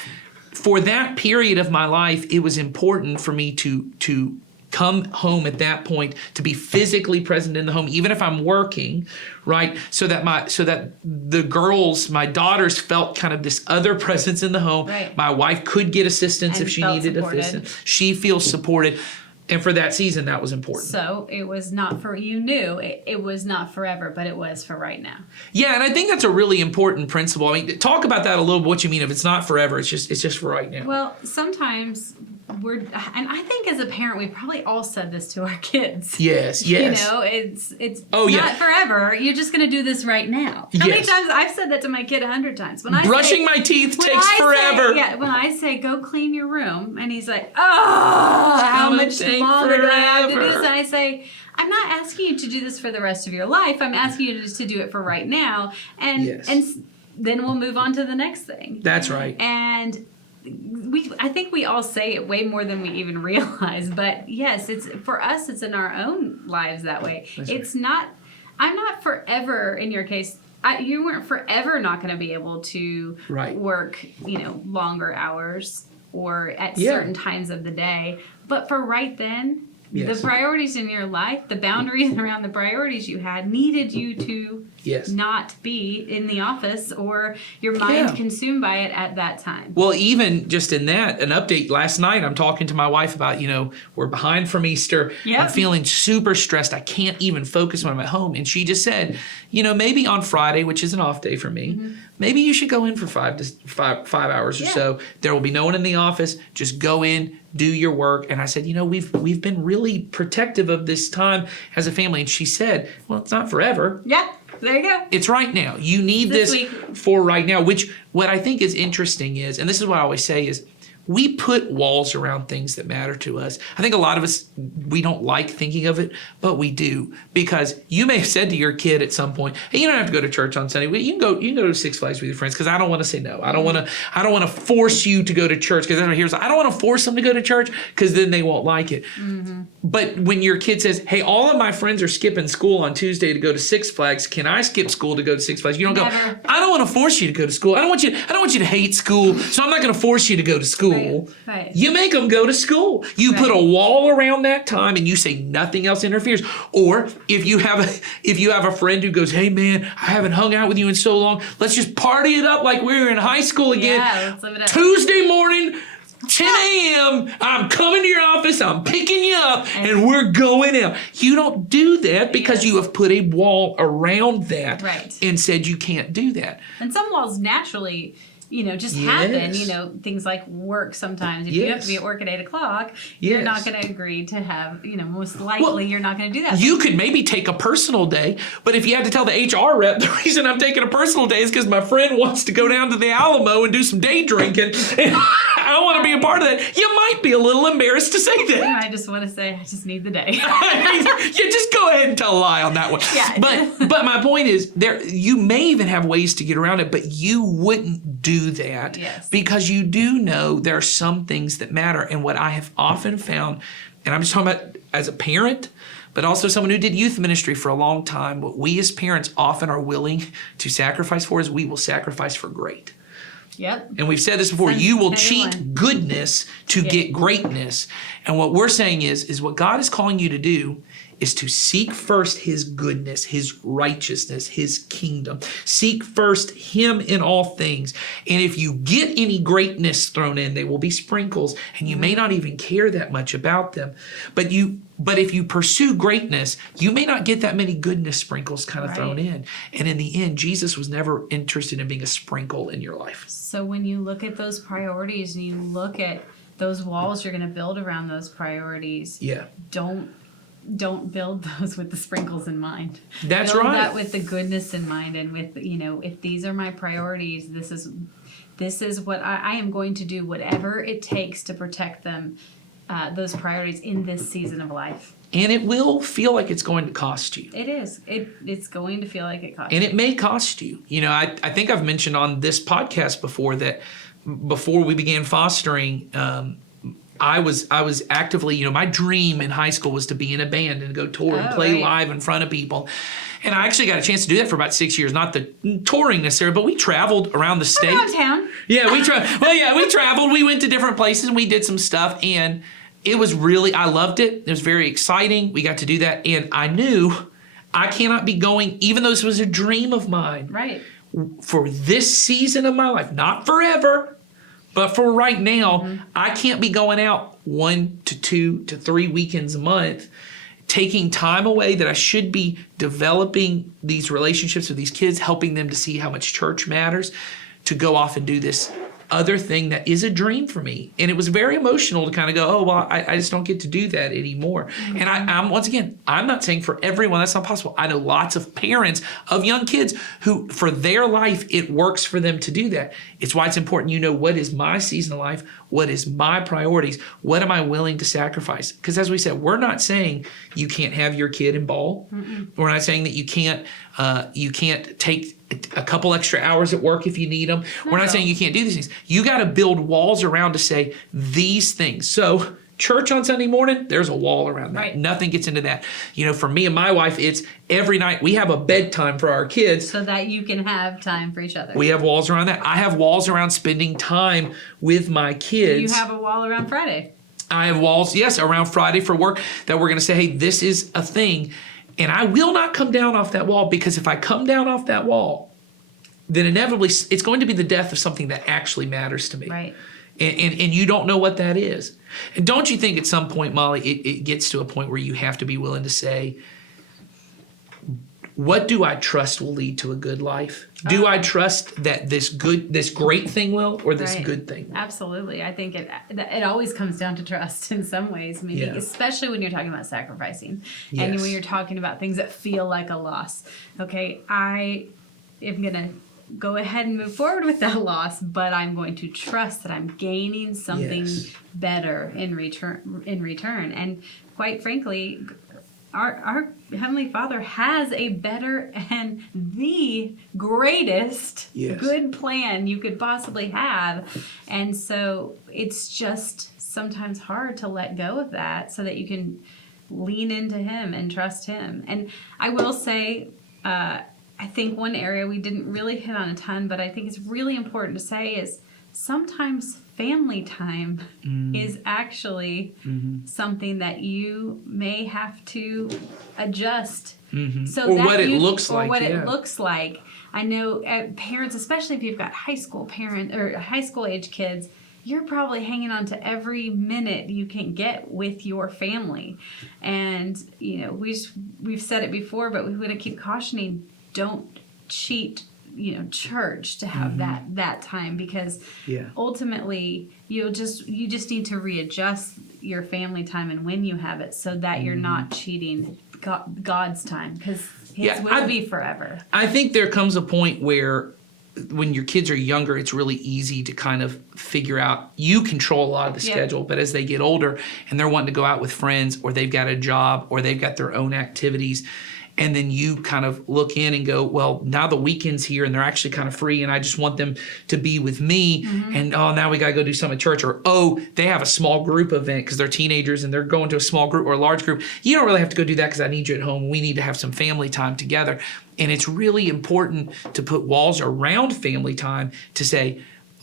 for that period of my life, it was important for me to come home at that point, to be physically present in the home, even if I'm working, right? So that the girls, my daughters, felt kind of this other presence in the home. Right. My wife could get assistance And if she felt needed supported. assistance. She feels supported. And for that season, that was important. So it was not for, you knew it was not forever, but it was for right now. Yeah, and I think that's a really important principle. I mean, talk about that a little bit, what you mean if it's not forever, it's just for right now. Well, sometimes and I think as a parent, we probably all said this to our kids. Yes. You know, it's Oh, yeah. not forever. You're just going to do this right now. How many Yes. times I've said that to my kid 100 times. When I Brushing say, my teeth when takes I forever. Say, when I say go clean your room, and he's like, oh, how gonna much take longer do I have to do this? forever. And I say, I'm not asking you to do this for the rest of your life. I'm asking you just to do it for right now, and Yes. then we'll move on to the next thing. That's right. And I think we all say it way more than we even realize. But yes, it's for us. It's in our own lives that way. It's not. I'm not forever. In your case, you weren't forever not going to be able to Right. work. Longer hours or at Yeah. certain times of the day. But for right then. Yes. The priorities in your life, the boundaries around the priorities you had, needed you to Yes. not be in the office or your mind Yeah. consumed by it at that time. Well, even just in that, an update last night, I'm talking to my wife about, we're behind from Easter. Yep. I'm feeling super stressed. I can't even focus when I'm at home. And she just said, maybe on Friday, which is an off day for me, maybe you should go in for five hours or Yeah. so. There will be no one in the office. Just go in, do your work. And I said, we've been really protective of this time as a family. And she said, well, it's not forever. Yeah, there you go. It's right now. You need This this week. for right now, which what I think is interesting is, and this is what I always say is, we put walls around things that matter to us. I think a lot of us, we don't like thinking of it, but we do. Because you may have said to your kid at some point, hey, you don't have to go to church on Sunday. You can go to Six Flags with your friends, because I don't want to say no. I don't want to force you to go to church, because I don't want to force them to go to church, because then they won't like it. Mm-hmm. But when your kid says, hey, all of my friends are skipping school on Tuesday to go to Six Flags, can I skip school to go to Six Flags? You don't go, Never. I don't want to force you to go to school. I don't want you to hate school, so I'm not going to force you to go to school. Right. You make them go to school. You put a wall around that time, and you say nothing else interferes. Or if you have a friend who goes, hey man, I haven't hung out with you in so long, let's just party it up like we were in high school again. Yeah, let's live it up. Tuesday morning, 10 a.m., I'm coming to your office, I'm picking you up, and we're going out. You don't do that because you have put a wall around that Right. and said you can't do that. And some walls naturally, just happen. Yes. Things like work sometimes. If you have to be Yes. at work at 8 o'clock, you're Yes. not going to agree to have, most likely you're not going to do that. You could maybe take a personal day, but if you had to tell the HR rep, the reason I'm taking a personal day is because my friend wants to go down to the Alamo and do some day drinking, and I don't want to be a part of that, you might be a little embarrassed to say that. I just want to say I just need the day. You just go ahead and tell a lie on that one. Yeah. But my point is, you may even have ways to get around it, but you wouldn't do that Yes. because you do know there are some things that matter. And what I have often found, and I'm just talking about as a parent, but also someone who did youth ministry for a long time, what we as parents often are willing to sacrifice for is we will sacrifice for great. Yep. And we've said this before, Sense you will anyone. cheat goodness to get greatness. And what we're saying is what God is calling you to do is to seek first his goodness, his righteousness, his kingdom. Seek first him in all things. And if you get any greatness thrown in, they will be sprinkles, and you may not even care that much about them. But if you pursue greatness, you may not get that many goodness sprinkles kind of thrown in. And in the end, Jesus was never interested in being a sprinkle in your life. So when you look at those priorities and you look at those walls you're going to build around those priorities, Yeah. don't build those with the sprinkles in mind. That's build right. that with the goodness in mind, and with if these are my priorities, this is what I am going to do whatever it takes to protect them, those priorities in this season of life. And it will feel like it's going to cost you. It is. It's going to feel like it costs. And it may cost you. I think I've mentioned on this podcast before that before we began fostering, I was actively, my dream in high school was to be in a band and go tour and play live in front of people. And I actually got a chance to do that for about 6 years, not the touring necessarily, but we traveled around the state. Around town. Yeah, we traveled. We went to different places and we did some stuff, and it was I loved it. It was very exciting. We got to do that, and I knew I cannot be going, even though this was a dream of mine, Right. for this season of my life, not forever, but for right now, I can't be going out 1 to 2 to 3 weekends a month, taking time away that I should be developing these relationships with these kids, helping them to see how much church matters, to go off and do this other thing that is a dream for me. And it was very emotional to kind of go, oh, well, I just don't get to do that anymore. And I'm once again, I'm not saying for everyone that's not possible. I know lots of parents of young kids who, for their life, it works for them to do that. It's why it's important you know what is my season of life, what is my priorities, what am I willing to sacrifice? Because as we said, we're not saying you can't have your kid in ball. We're not saying that you can't take a couple extra hours at work if you need them. We're not saying you can't do these things. You got to build walls around to say these things. So church on Sunday morning, there's a wall around that. Right. Nothing gets into that. You know, for me and my wife, it's every night we have a bedtime for our kids. So that you can have time for each other. We have walls around that. I have walls around spending time with my kids. You have a wall around Friday. I have walls, yes, around Friday for work that we're going to say, hey, this is a thing. And I will not come down off that wall, because if I come down off that wall, then inevitably it's going to be the death of something that actually matters to me. Right. And you don't know what that is. And don't you think at some point, Molly, it gets to a point where you have to be willing to say, what do I trust will lead to a good life? Do I trust that this great thing will, or this Right. good thing will? Absolutely. I think it always comes down to trust in some ways, maybe, Yeah. especially when you're talking about sacrificing and Yes. when you're talking about things that feel like a loss. Okay, I am going to go ahead and move forward with that loss, but I'm going to trust that I'm gaining something Yes. better in return. And quite frankly, our Heavenly Father has a better and the greatest Yes. good plan you could possibly have. And so it's just sometimes hard to let go of that so that you can lean into Him and trust Him. And I will say, I think one area we didn't really hit on a ton, but I think it's really important to say is sometimes family time is actually something that you may have to adjust. So Or that what it you- looks like, Or what yeah. it looks like. I know parents, especially if you've got high school age kids, you're probably hanging on to every minute you can get with your family. And, you know, we've said it before, but we want to keep cautioning, don't cheat, church to have that time, because Yeah. ultimately you just need to readjust your family time and when you have it so that you're not cheating God's time, because His Yeah, will be forever. I think there comes a point where when your kids are younger, it's really easy to kind of figure out, you control a lot of the Yeah. schedule, but as they get older and they're wanting to go out with friends, or they've got a job, or they've got their own activities, and then you kind of look in and go, well, now the weekend's here and they're actually kind of free, and I just want them to be with me. And now we got to go do something at church, or they have a small group event because they're teenagers and they're going to a small group or a large group. You don't really have to go do that because I need you at home. We need to have some family time together. And it's really important to put walls around family time to say,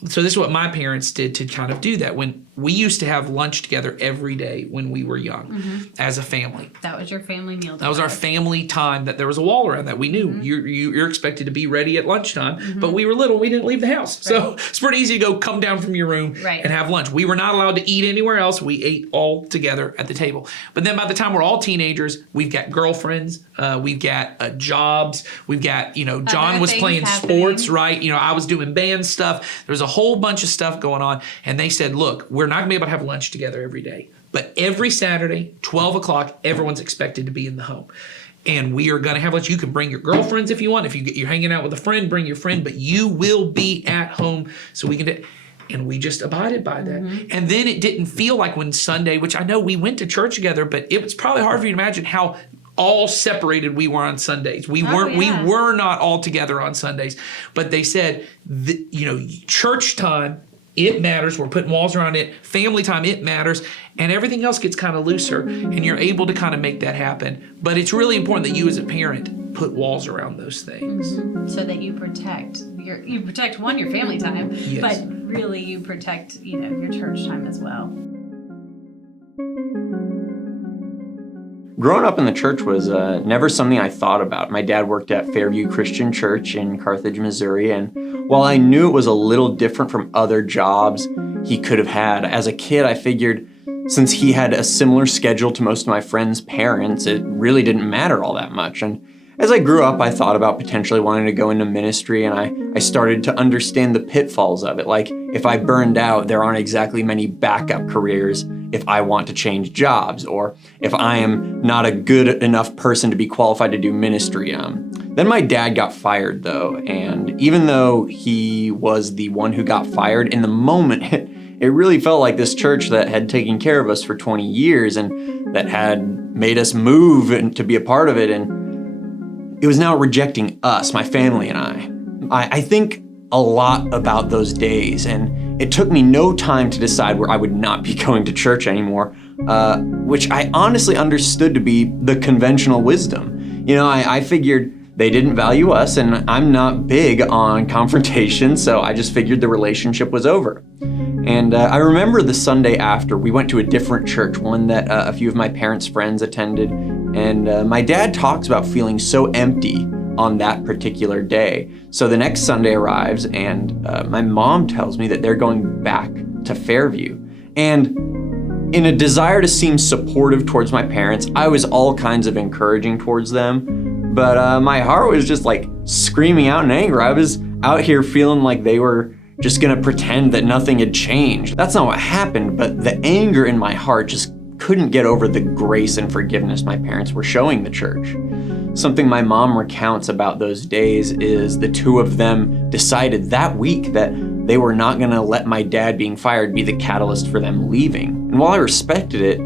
so this is what my parents did to kind of do that. When we used to have lunch together every day when we were young as a family. That was your family meal. That was our family time, that there was a wall around that. We knew you're expected to be ready at lunchtime, but we were little, we didn't leave the house. So it's pretty easy to come down from your room and have lunch. We were not allowed to eat anywhere else. We ate all together at the table. But then by the time we're all teenagers, we've got girlfriends, we've got jobs, we've got, John was things playing happening. sports, right? I was doing band stuff. There was a whole bunch of stuff going on. And they said, look, we're not gonna be able to have lunch together every day. But every Saturday, 12 o'clock, everyone's expected to be in the home. And we are going to have lunch. You can bring your girlfriends if you want. If you're hanging out with a friend, bring your friend. But you will be at home so we can and we just abided by that. And then it didn't feel like when Sunday, which I know we went to church together, but it was probably hard for you to imagine how all separated we were on Sundays. We weren't. yeah. We were not all together on Sundays. But they said, church time, it matters. We're putting walls around it. Family time, it matters. And everything else gets kind of looser, and you're able to kind of make that happen. But it's really important that you as a parent put walls around those things. so that you protect your family time, Yes. but really you protect your church time as well. Growing up in the church was never something I thought about. My dad worked at Fairview Christian Church in Carthage, Missouri, and while I knew it was a little different from other jobs he could have had, as a kid I figured since he had a similar schedule to most of my friends' parents, it really didn't matter all that much. And as I grew up, I thought about potentially wanting to go into ministry, and I started to understand the pitfalls of it. Like, if I burned out, there aren't exactly many backup careers if I want to change jobs, or if I am not a good enough person to be qualified to do ministry. Then my dad got fired though, and even though he was the one who got fired, in the moment, it really felt like this church that had taken care of us for 20 years and that had made us move and to be a part of it, and it was now rejecting us, my family and I think a lot about those days, and it took me no time to decide where I would not be going to church anymore, which I honestly understood to be the conventional wisdom. You know, I figured they didn't value us, and I'm not big on confrontation, so I just figured the relationship was over. And I remember the Sunday after, we went to a different church, one that a few of my parents' friends attended, and my dad talks about feeling so empty on that particular day. So the next Sunday arrives, and my mom tells me that they're going back to Fairview. And in a desire to seem supportive towards my parents, I was all kinds of encouraging towards them. But my heart was just like screaming out in anger. I was out here feeling like they were just gonna pretend that nothing had changed. That's not what happened, but the anger in my heart just couldn't get over the grace and forgiveness my parents were showing the church. Something my mom recounts about those days is the two of them decided that week that they were not gonna let my dad being fired be the catalyst for them leaving. And while I respected it,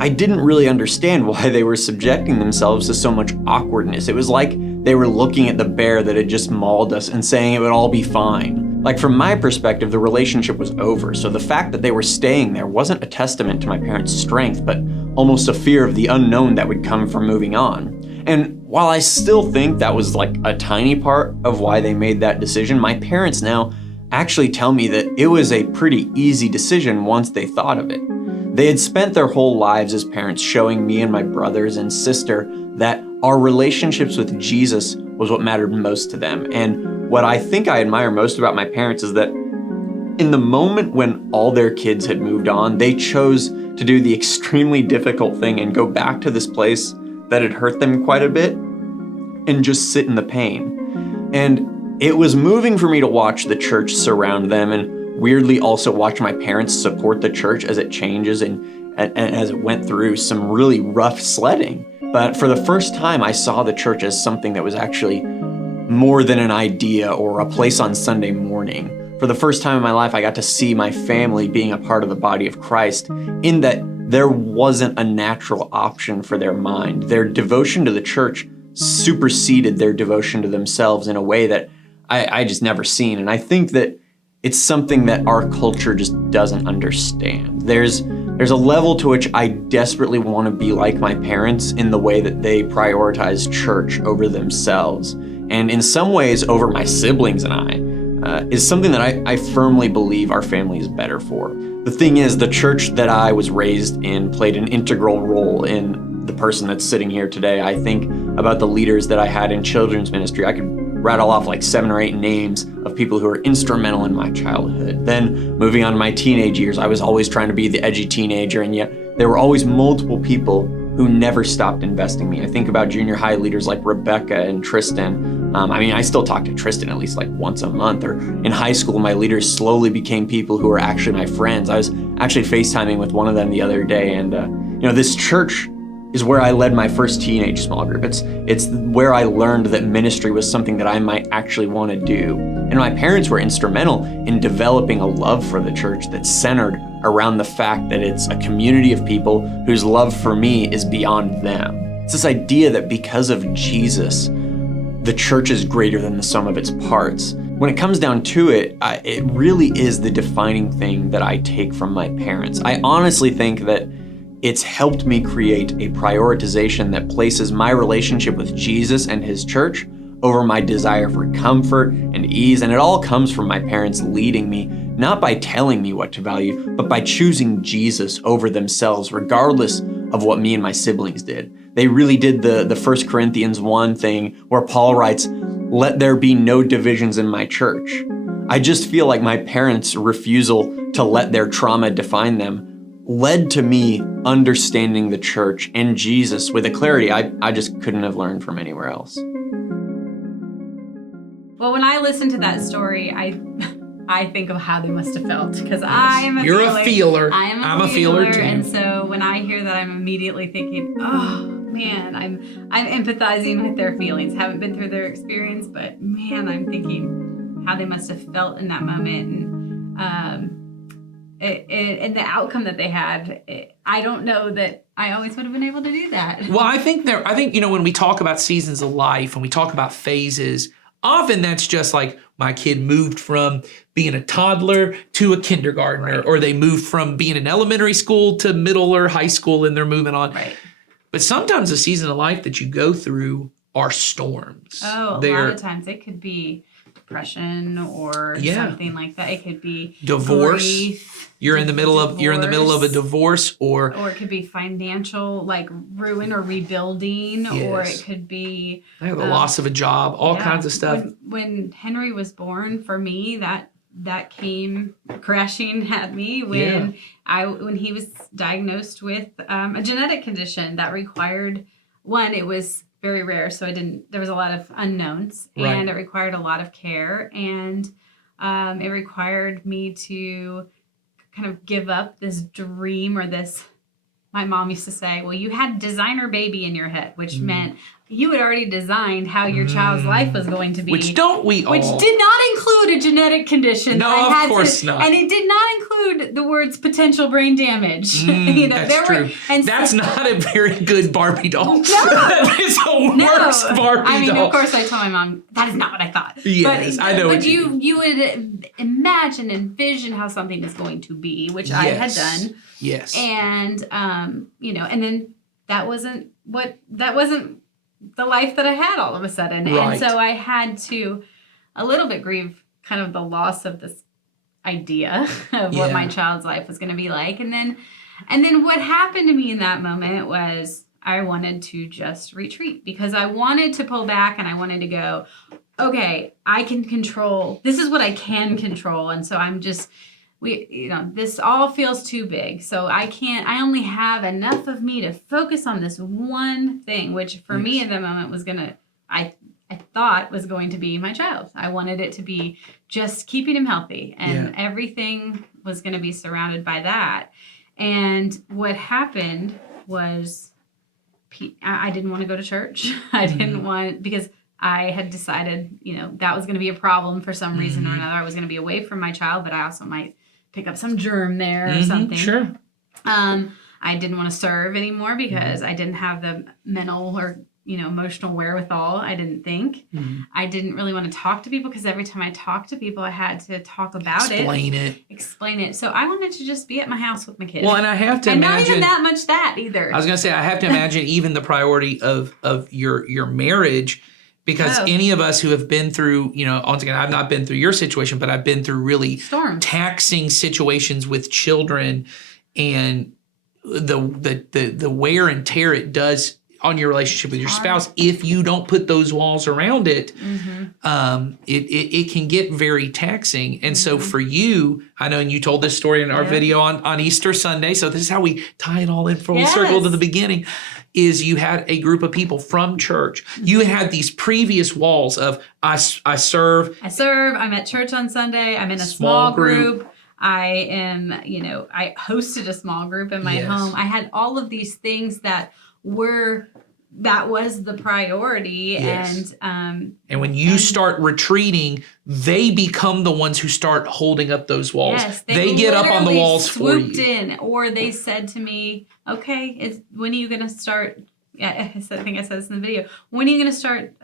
I didn't really understand why they were subjecting themselves to so much awkwardness. It was like they were looking at the bear that had just mauled us and saying it would all be fine. Like, from my perspective, the relationship was over, so the fact that they were staying there wasn't a testament to my parents' strength, but almost a fear of the unknown that would come from moving on. And while I still think that was like a tiny part of why they made that decision, my parents now actually tell me that it was a pretty easy decision once they thought of it. They had spent their whole lives as parents showing me and my brothers and sister that our relationships with Jesus was what mattered most to them. And what I think I admire most about my parents is that in the moment when all their kids had moved on, they chose to do the extremely difficult thing and go back to this place that had hurt them quite a bit and just sit in the pain. And it was moving for me to watch the church surround them, and weirdly also watch my parents support the church as it changes and as it went through some really rough sledding. But for the first time, I saw the church as something that was actually more than an idea or a place on Sunday morning. For the first time in my life, I got to see my family being a part of the body of Christ, in that there wasn't a natural option for their mind. Their devotion to the church superseded their devotion to themselves in a way that I just never seen. And I think that it's something that our culture just doesn't understand. There's a level to which I desperately want to be like my parents in the way that they prioritize church over themselves, and in some ways over my siblings and I, is something that I firmly believe our family is better for. The thing is, the church that I was raised in played an integral role in the person that's sitting here today. I think about the leaders that I had in children's ministry. I could rattle off like 7 or 8 names of people who were instrumental in my childhood. Then moving on to my teenage years, I was always trying to be the edgy teenager, and yet there were always multiple people who never stopped investing in me. I think about junior high leaders like Rebecca and Tristan. I still talk to Tristan at least like once a month. Or in high school, my leaders slowly became people who are actually my friends. I was actually FaceTiming with one of them the other day, and this church is where I led my first teenage small group. It's where I learned that ministry was something that I might actually want to do. And my parents were instrumental in developing a love for the church that's centered around the fact that it's a community of people whose love for me is beyond them. It's this idea that because of Jesus, the church is greater than the sum of its parts. When it comes down to it, it really is the defining thing that I take from my parents. I honestly think that it's helped me create a prioritization that places my relationship with Jesus and his church over my desire for comfort and ease. And it all comes from my parents leading me, not by telling me what to value, but by choosing Jesus over themselves, regardless of what me and my siblings did. They really did the 1 Corinthians 1 thing where Paul writes, "Let there be no divisions in my church." I just feel like my parents' refusal to let their trauma define them led to me understanding the church and Jesus with a clarity I just couldn't have learned from anywhere else. Well, when I listened to that story, I think of how they must have felt because I am a You're feeler. a feeler. I'm I'm a feeler too. And so when I hear that, I'm immediately thinking, oh man, I'm empathizing with their feelings. Haven't been through their experience, but man, I'm thinking how they must have felt in that moment. And the outcome that they had, I don't know that I always would have been able to do that. Well, I think when we talk about seasons of life and we talk about phases, often that's just like my kid moved from being a toddler to a kindergartner, or they moved from being in elementary school to middle or high school and they're moving on. Right. But sometimes the season of life that you go through are storms. Oh, a lot of times it could be depression or something like that. It could be divorce. Grief, you're in the middle of a divorce, or it could be financial like ruin or rebuilding, or it could be the loss of a job, all kinds of stuff. When Henry was born, for me that came crashing at me when he was diagnosed with a genetic condition that required it was very rare, so there was a lot of unknowns, and it required a lot of care, and it required me to kind of give up this dream or this. My mom used to say, well, you had designer baby in your head, which meant you had already designed how your child's life was going to be. Which don't we all? Which did not include a genetic condition. No, that I had of course not. And it did not include the words potential brain damage. That's true. That's not a very good Barbie doll. No. That is a worse Barbie doll. Of course, I told my mom, that is not what I thought. Yes, I know what you you would envision how something is going to be, which I had done. Yes. And, and then that wasn't the life that I had all of a sudden. Right. And so I had to a little bit grieve kind of the loss of this idea of what my child's life was going to be like. And then what happened to me in that moment was I wanted to just retreat because I wanted to pull back and I wanted to go, okay, I can control, this is what I can control. And so I'm just, this all feels too big. So I only have enough of me to focus on this one thing, which for me in the moment was I thought was going to be my child. I wanted it to be just keeping him healthy, and everything was going to be surrounded by that. And what happened was I didn't want to go to church. I didn't want, because I had decided, that was going to be a problem for some reason or another. I was going to be away from my child, but I also might pick up some germ there or something. Sure. I didn't want to serve anymore because I didn't have the mental or emotional wherewithal. I didn't think. I didn't really want to talk to people because every time I talked to people, I had to talk about explain it. So I wanted to just be at my house with my kids. Well, and I have to and imagine not even that much that either. I was going to say I have to imagine even the priority of your marriage. Because any of us who have been through, once again, I've not been through your situation, but I've been through really taxing situations with children, and the wear and tear it does on your relationship with your spouse if you don't put those walls around it. It can get very taxing. And so for you, I know, and you told this story in our video on Easter Sunday, so this is how we tie it all in full circle to the beginning. Is you had a group of people from church. You had these previous walls of I serve. I'm at church on Sunday. I'm in a small group. I am, I hosted a small group in my home. I had all of these things that was the priority. And when you start retreating, they become the ones who start holding up those walls. Yes, they get up on the walls for you. In, or they said to me, okay, when are you going to start? Yeah, I think I said this in the video. When are you going to start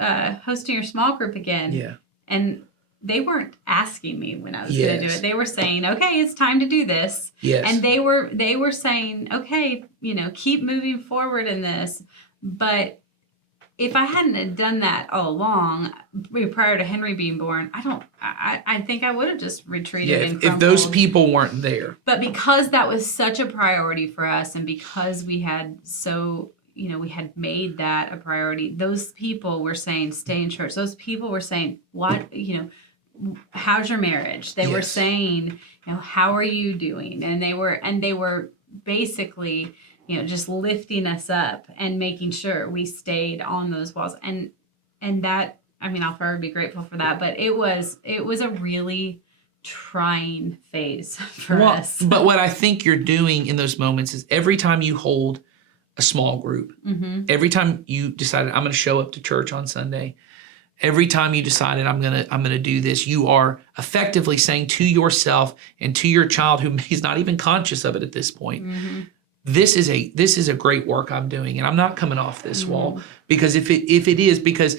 hosting your small group again? Yeah. And they weren't asking me when I was going to do it. They were saying, okay, it's time to do this. Yes. And they were saying, okay, keep moving forward in this. But if I hadn't have done that all along, prior to Henry being born, I think I would have just retreated. Yeah, if those people weren't there. But because that was such a priority for us, and because we had we had made that a priority, those people were saying, stay in church. Those people were saying, what, how's your marriage? They were saying, how are you doing? And they were basically, just lifting us up and making sure we stayed on those walls. And that, I'll forever be grateful for that. But it was a really trying phase for Well, us. but what I think you're doing in those moments is every time you hold a small group, every time you decided I'm going to show up to church on Sunday, every time you decided I'm gonna do this, you are effectively saying to yourself and to your child who is not even conscious of it at this point, this is a great work I'm doing, and I'm not coming off this wall, because if it is, because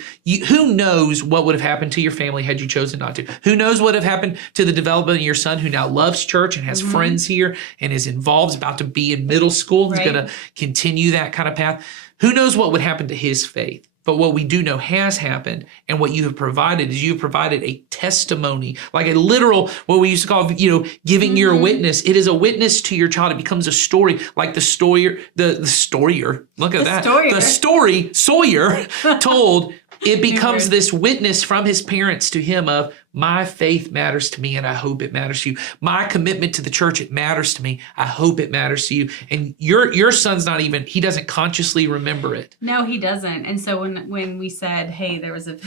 who knows what would have happened to your family had you chosen not to? Who knows what would have happened to the development of your son, who now loves church and has friends here and is involved, is about to be in middle school, is going to continue that kind of path. Who knows what would happen to his faith? But what we do know has happened, and what you have provided is you have provided a testimony, like a literal, what we used to call, giving your witness. It is a witness to your child. It becomes a story, like the story, the story. Look at that. The story Sawyer told. It becomes this witness from his parents to him of, my faith matters to me, and I hope it matters to you. My commitment to the church, it matters to me. I hope it matters to you. And your son's not even, he doesn't consciously remember it. No, he doesn't. And so when we said, hey, there was Ben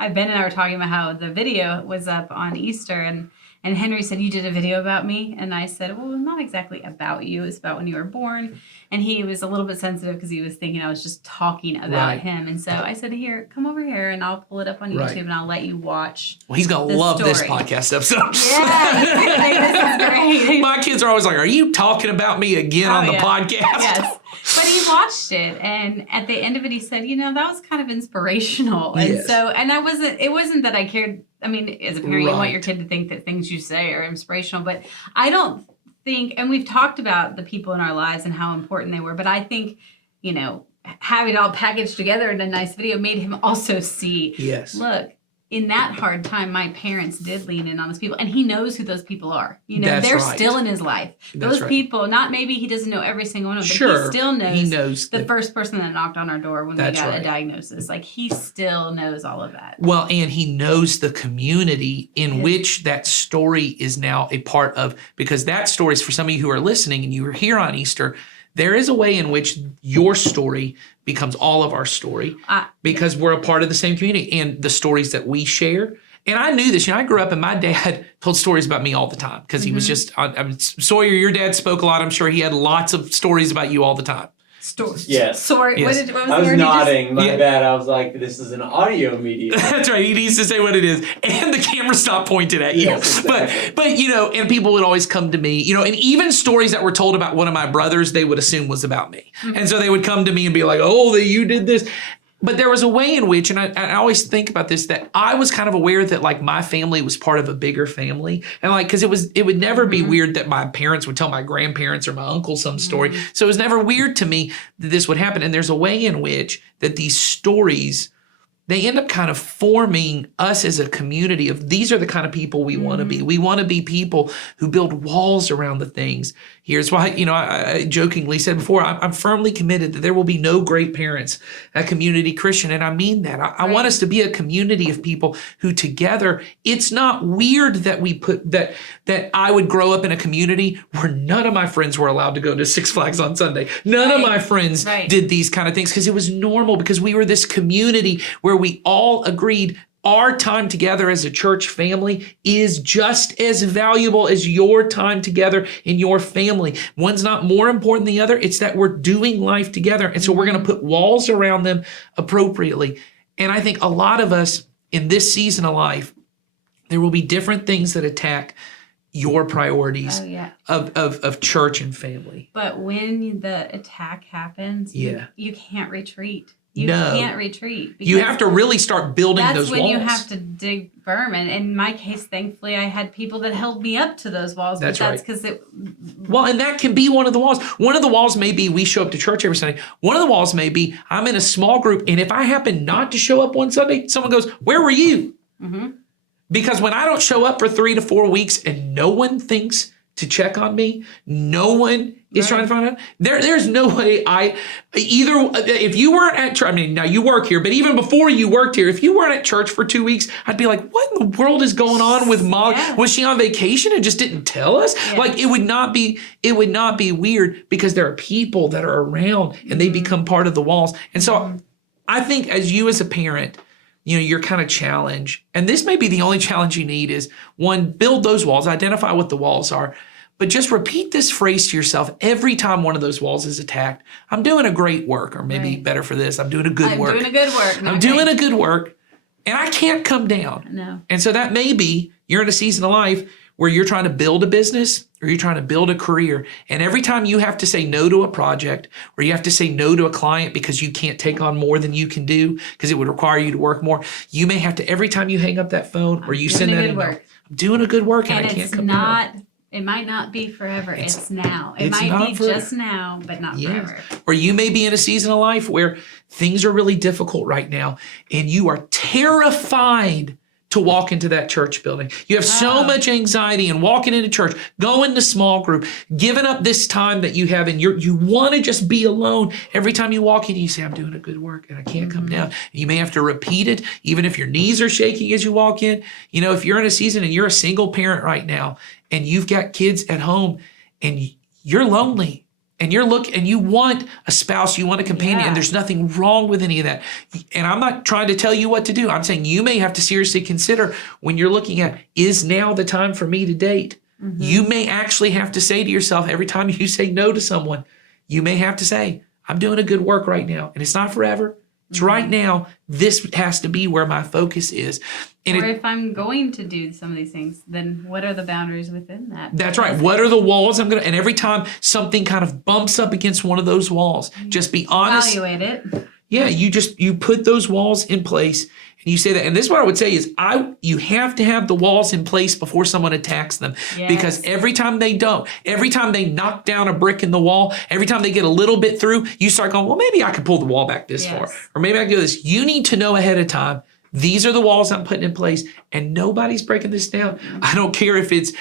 and I were talking about how the video was up on Easter, and Henry said, you did a video about me? And I said, well, not exactly about you. It's about when you were born. And he was a little bit sensitive because he was thinking I was just talking about him. And so I said, here, come over here and I'll pull it up on YouTube and I'll let you watch. Well, he's going to love this podcast episode. Yeah, this is great. My kids are always like, are you talking about me again on the podcast? Yes. But he watched it, and at the end of it, he said, that was kind of inspirational. And it wasn't that I cared. I mean, as a parent, you want your kid to think that things you say are inspirational, but I don't think, and we've talked about the people in our lives and how important they were, but I think, having it all packaged together in a nice video made him also see, look, in that hard time, my parents did lean in on those people, and he knows who those people are. They're still in his life. Those people, not maybe he doesn't know every single one of them, but he still knows the first person that knocked on our door when we got a diagnosis. Like, he still knows all of that. Well, and he knows the community in which that story is now a part of, because that story is for some of you who are listening and you were here on Easter. There is a way in which your story becomes all of our story because we're a part of the same community, and the stories that we share. And I knew this. I grew up and my dad told stories about me all the time because he was just, Sawyer, your dad spoke a lot. I'm sure he had lots of stories about you all the time. Yes. Sorry, yes. What was I was the nodding. My bad. I was like, this is an audio medium. That's right. He needs to say what it is. And the camera stopped pointed at you. Yes, exactly. But and people would always come to me, and even stories that were told about one of my brothers, they would assume was about me. And so they would come to me and be like, oh, you did this. But there was a way in which, and I always think about this, that I was kind of aware that like my family was part of a bigger family. And like, because it would never be weird that my parents would tell my grandparents or my uncle some story. So it was never weird to me that this would happen. And there's a way in which that these stories, they end up kind of forming us as a community of, these are the kind of people we want to be. We want to be people who build walls around the things. Here's why, I jokingly said before, I'm firmly committed that there will be no great parents at Community Christian. And I mean that. I want us to be a community of people who together, it's not weird that we put that I would grow up in a community where none of my friends were allowed to go to Six Flags on Sunday. None of my friends did these kind of things because it was normal, because we were this community where we all agreed our time together as a church family is just as valuable as your time together in your family. One's not more important than the other. It's that we're doing life together. And so we're going to put walls around them appropriately. And I think a lot of us in this season of life, there will be different things that attack your priorities of church and family. But when the attack happens, you can't retreat. You can't retreat. You have to really start building those walls. That's when you have to dig firm. And in my case, thankfully, I had people that held me up to those walls. That's but right. That's because it... Well, and that can be one of the walls. One of the walls may be we show up to church every Sunday. One of the walls may be I'm in a small group, and if I happen not to show up one Sunday, someone goes, where were you? Because when I don't show up for 3 to 4 weeks and no one thinks to check on me, no one is trying to find out. There's no way if you weren't at church, I mean, now you work here, but even before you worked here, if you weren't at church for 2 weeks, I'd be like, what in the world is going on with Mom? Was she on vacation and just didn't tell us? Like, it would not be weird because there are people that are around and they become part of the walls. And so I think as you as a parent, your kind of challenge, and this may be the only challenge you need, is one, build those walls, identify what the walls are, but just repeat this phrase to yourself every time one of those walls is attacked. I'm doing a great work, or maybe better for this, I'm doing a good work. I'm doing a good work. I'm doing a good work, and I can't come down. No. And so that may be you're in a season of life where you're trying to build a business or you're trying to build a career. And every time you have to say no to a project or you have to say no to a client because you can't take on more than you can do because it would require you to work more, you may have to, every time you hang up that phone or you send that email, I'm doing a good work and I can't come down. It might not be forever. It's now. It it's might not be forever. just now, but not forever. Or you may be in a season of life where things are really difficult right now and you are terrified to walk into that church building. You have so much anxiety in walking into church, going to small group, giving up this time that you have, and you want to just be alone. Every time you walk in, you say, I'm doing a good work and I can't come down. You may have to repeat it, even if your knees are shaking as you walk in. If you're in a season and you're a single parent right now and you've got kids at home and you're lonely, and you want a spouse, you want a companion, and there's nothing wrong with any of that. And I'm not trying to tell you what to do. I'm saying you may have to seriously consider when you're looking at, is now the time for me to date? You may actually have to say to yourself, every time you say no to someone, you may have to say, I'm doing a good work right now. And it's not forever. It's right now. This has to be where my focus is. And or if I'm going to do some of these things, then what are the boundaries within that? That's right. What are the walls and every time something kind of bumps up against one of those walls, just be honest. Evaluate it. Yeah, you put those walls in place and you say that. And this is what I would say is you have to have the walls in place before someone attacks them. Yes. Because every time they don't, every time they knock down a brick in the wall, every time they get a little bit through, you start going, well, maybe I could pull the wall back this far. Or maybe I can do this. You need to know ahead of time, these are the walls I'm putting in place, and nobody's breaking this down. I don't care if it's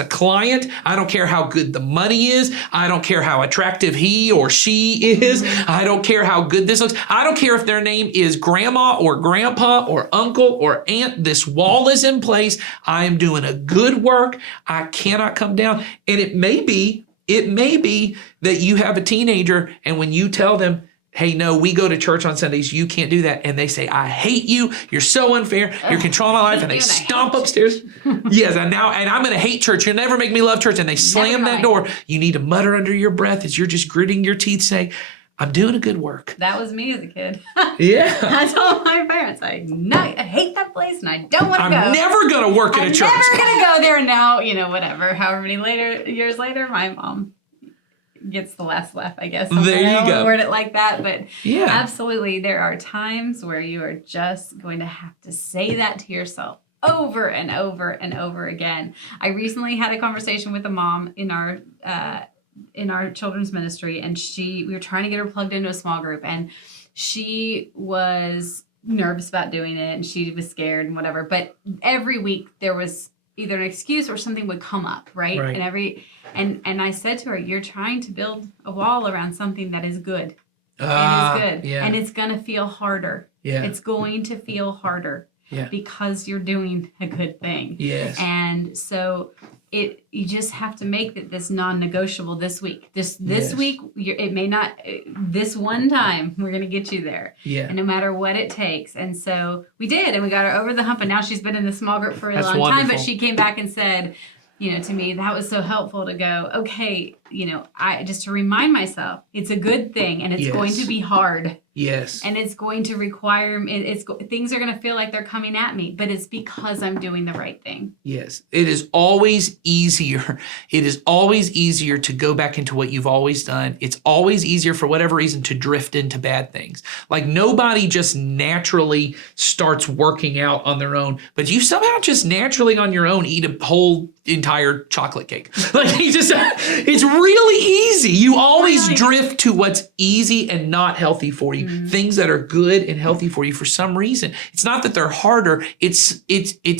a client. I don't care how good the money is. I don't care how attractive he or she is. I don't care how good this looks. I don't care if their name is grandma or grandpa or uncle or aunt. This wall is in place. I am doing a good work. I cannot come down. And it may be that you have a teenager, and when you tell them, hey, no, we go to church on Sundays, you can't do that. And they say, I hate you. You're so unfair. You're controlling my life. And they stomp upstairs. Yes, and I'm going to hate church. You'll never make me love church. And they slam that door. You need to mutter under your breath as you're just gritting your teeth saying, I'm doing a good work. That was me as a kid. Yeah. I told my parents, I hate that place and I don't want to go. I'm never going to work at a church. I'm never going to go there now, whatever. However many years later, my mom gets the last laugh, I guess. There you I don't go. word it like that, but Yeah. absolutely, there are times where you are just going to have to say that to yourself over and over and over again. I recently had a conversation with a mom in our children's ministry, and we were trying to get her plugged into a small group, and she was nervous about doing it, and she was scared and whatever. But every week there was either an excuse or something would come up, right? And I said to her, you're trying to build a wall around something that is good. And is good. Yeah. And it's going to feel harder. Yeah. It's going to feel harder Yeah. because you're doing a good thing. Yes. And so you just have to make this non-negotiable this week. This Yes. week, it may not, this one time, we're going to get you there. Yeah. And no matter what it takes. And so we did, and we got her over the hump, and now she's been in the small group for a That's long time, wonderful. but she came back and said, to me, that was so helpful to go, okay, I just to remind myself, it's a good thing, and it's Yes. going to be hard. Yes. And it's going to require, things are going to feel like they're coming at me, but it's because I'm doing the right thing. Yes. It is always easier. It is always easier to go back into what you've always done. It's always easier for whatever reason to drift into bad things. Like nobody just naturally starts working out on their own, but you somehow just naturally on your own eat a whole entire chocolate cake. Like it's really easy. You always drift to what's easy and not healthy for you. Things that are good and healthy for you for some reason. It's not that they're harder. It's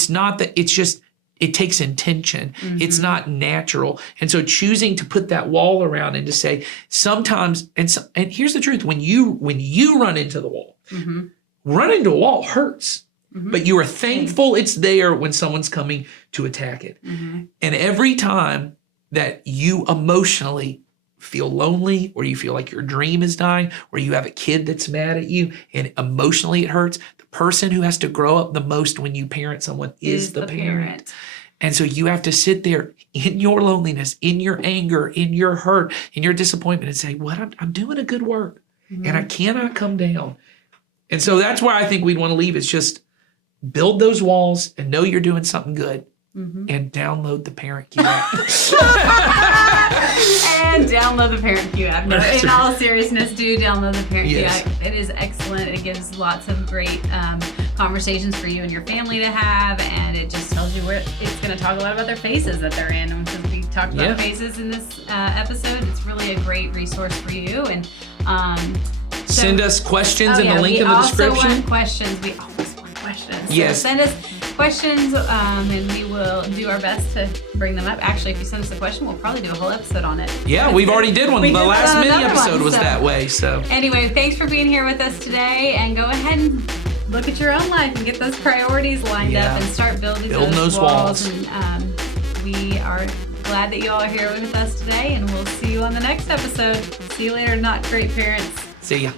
not that it's just, it takes intention. It's not natural. And so choosing to put that wall around and to say sometimes, and here's the truth, when you run into the wall, running into a wall hurts. But you are thankful it's there when someone's coming to attack it. And every time that you emotionally feel lonely, or you feel like your dream is dying, or you have a kid that's mad at you and emotionally it hurts, the person who has to grow up the most when you parent someone is the parent. And so you have to sit there in your loneliness, in your anger, in your hurt, in your disappointment, and say, "What I'm doing a good work, and I cannot come down." And so that's where I think we'd want to leave is just build those walls and know you're doing something good, and download the Parent Cue app. And download the Parent Cue app. No, in all seriousness, do download the Parent Cue app. It is excellent. It gives lots of great conversations for you and your family to have, and it just tells you where it's going to talk a lot about their phases that they're in. And since we talked about phases in this episode, it's really a great resource for you. And send us questions in the link in the description. We also want questions. We always want questions. Yes. So send us questions, and we will do our best to bring them up. Actually, if you send us a question, we'll probably do a whole episode on it. Yeah, we've already did one. We The did last that on mini another episode one, was so. that way. So Anyway, thanks for being here with us today, and go ahead and look at your own life and get those priorities lined up and start building those walls. And we are glad that you all are here with us today, and we'll see you on the next episode. See you later, Not Great Parents. see ya.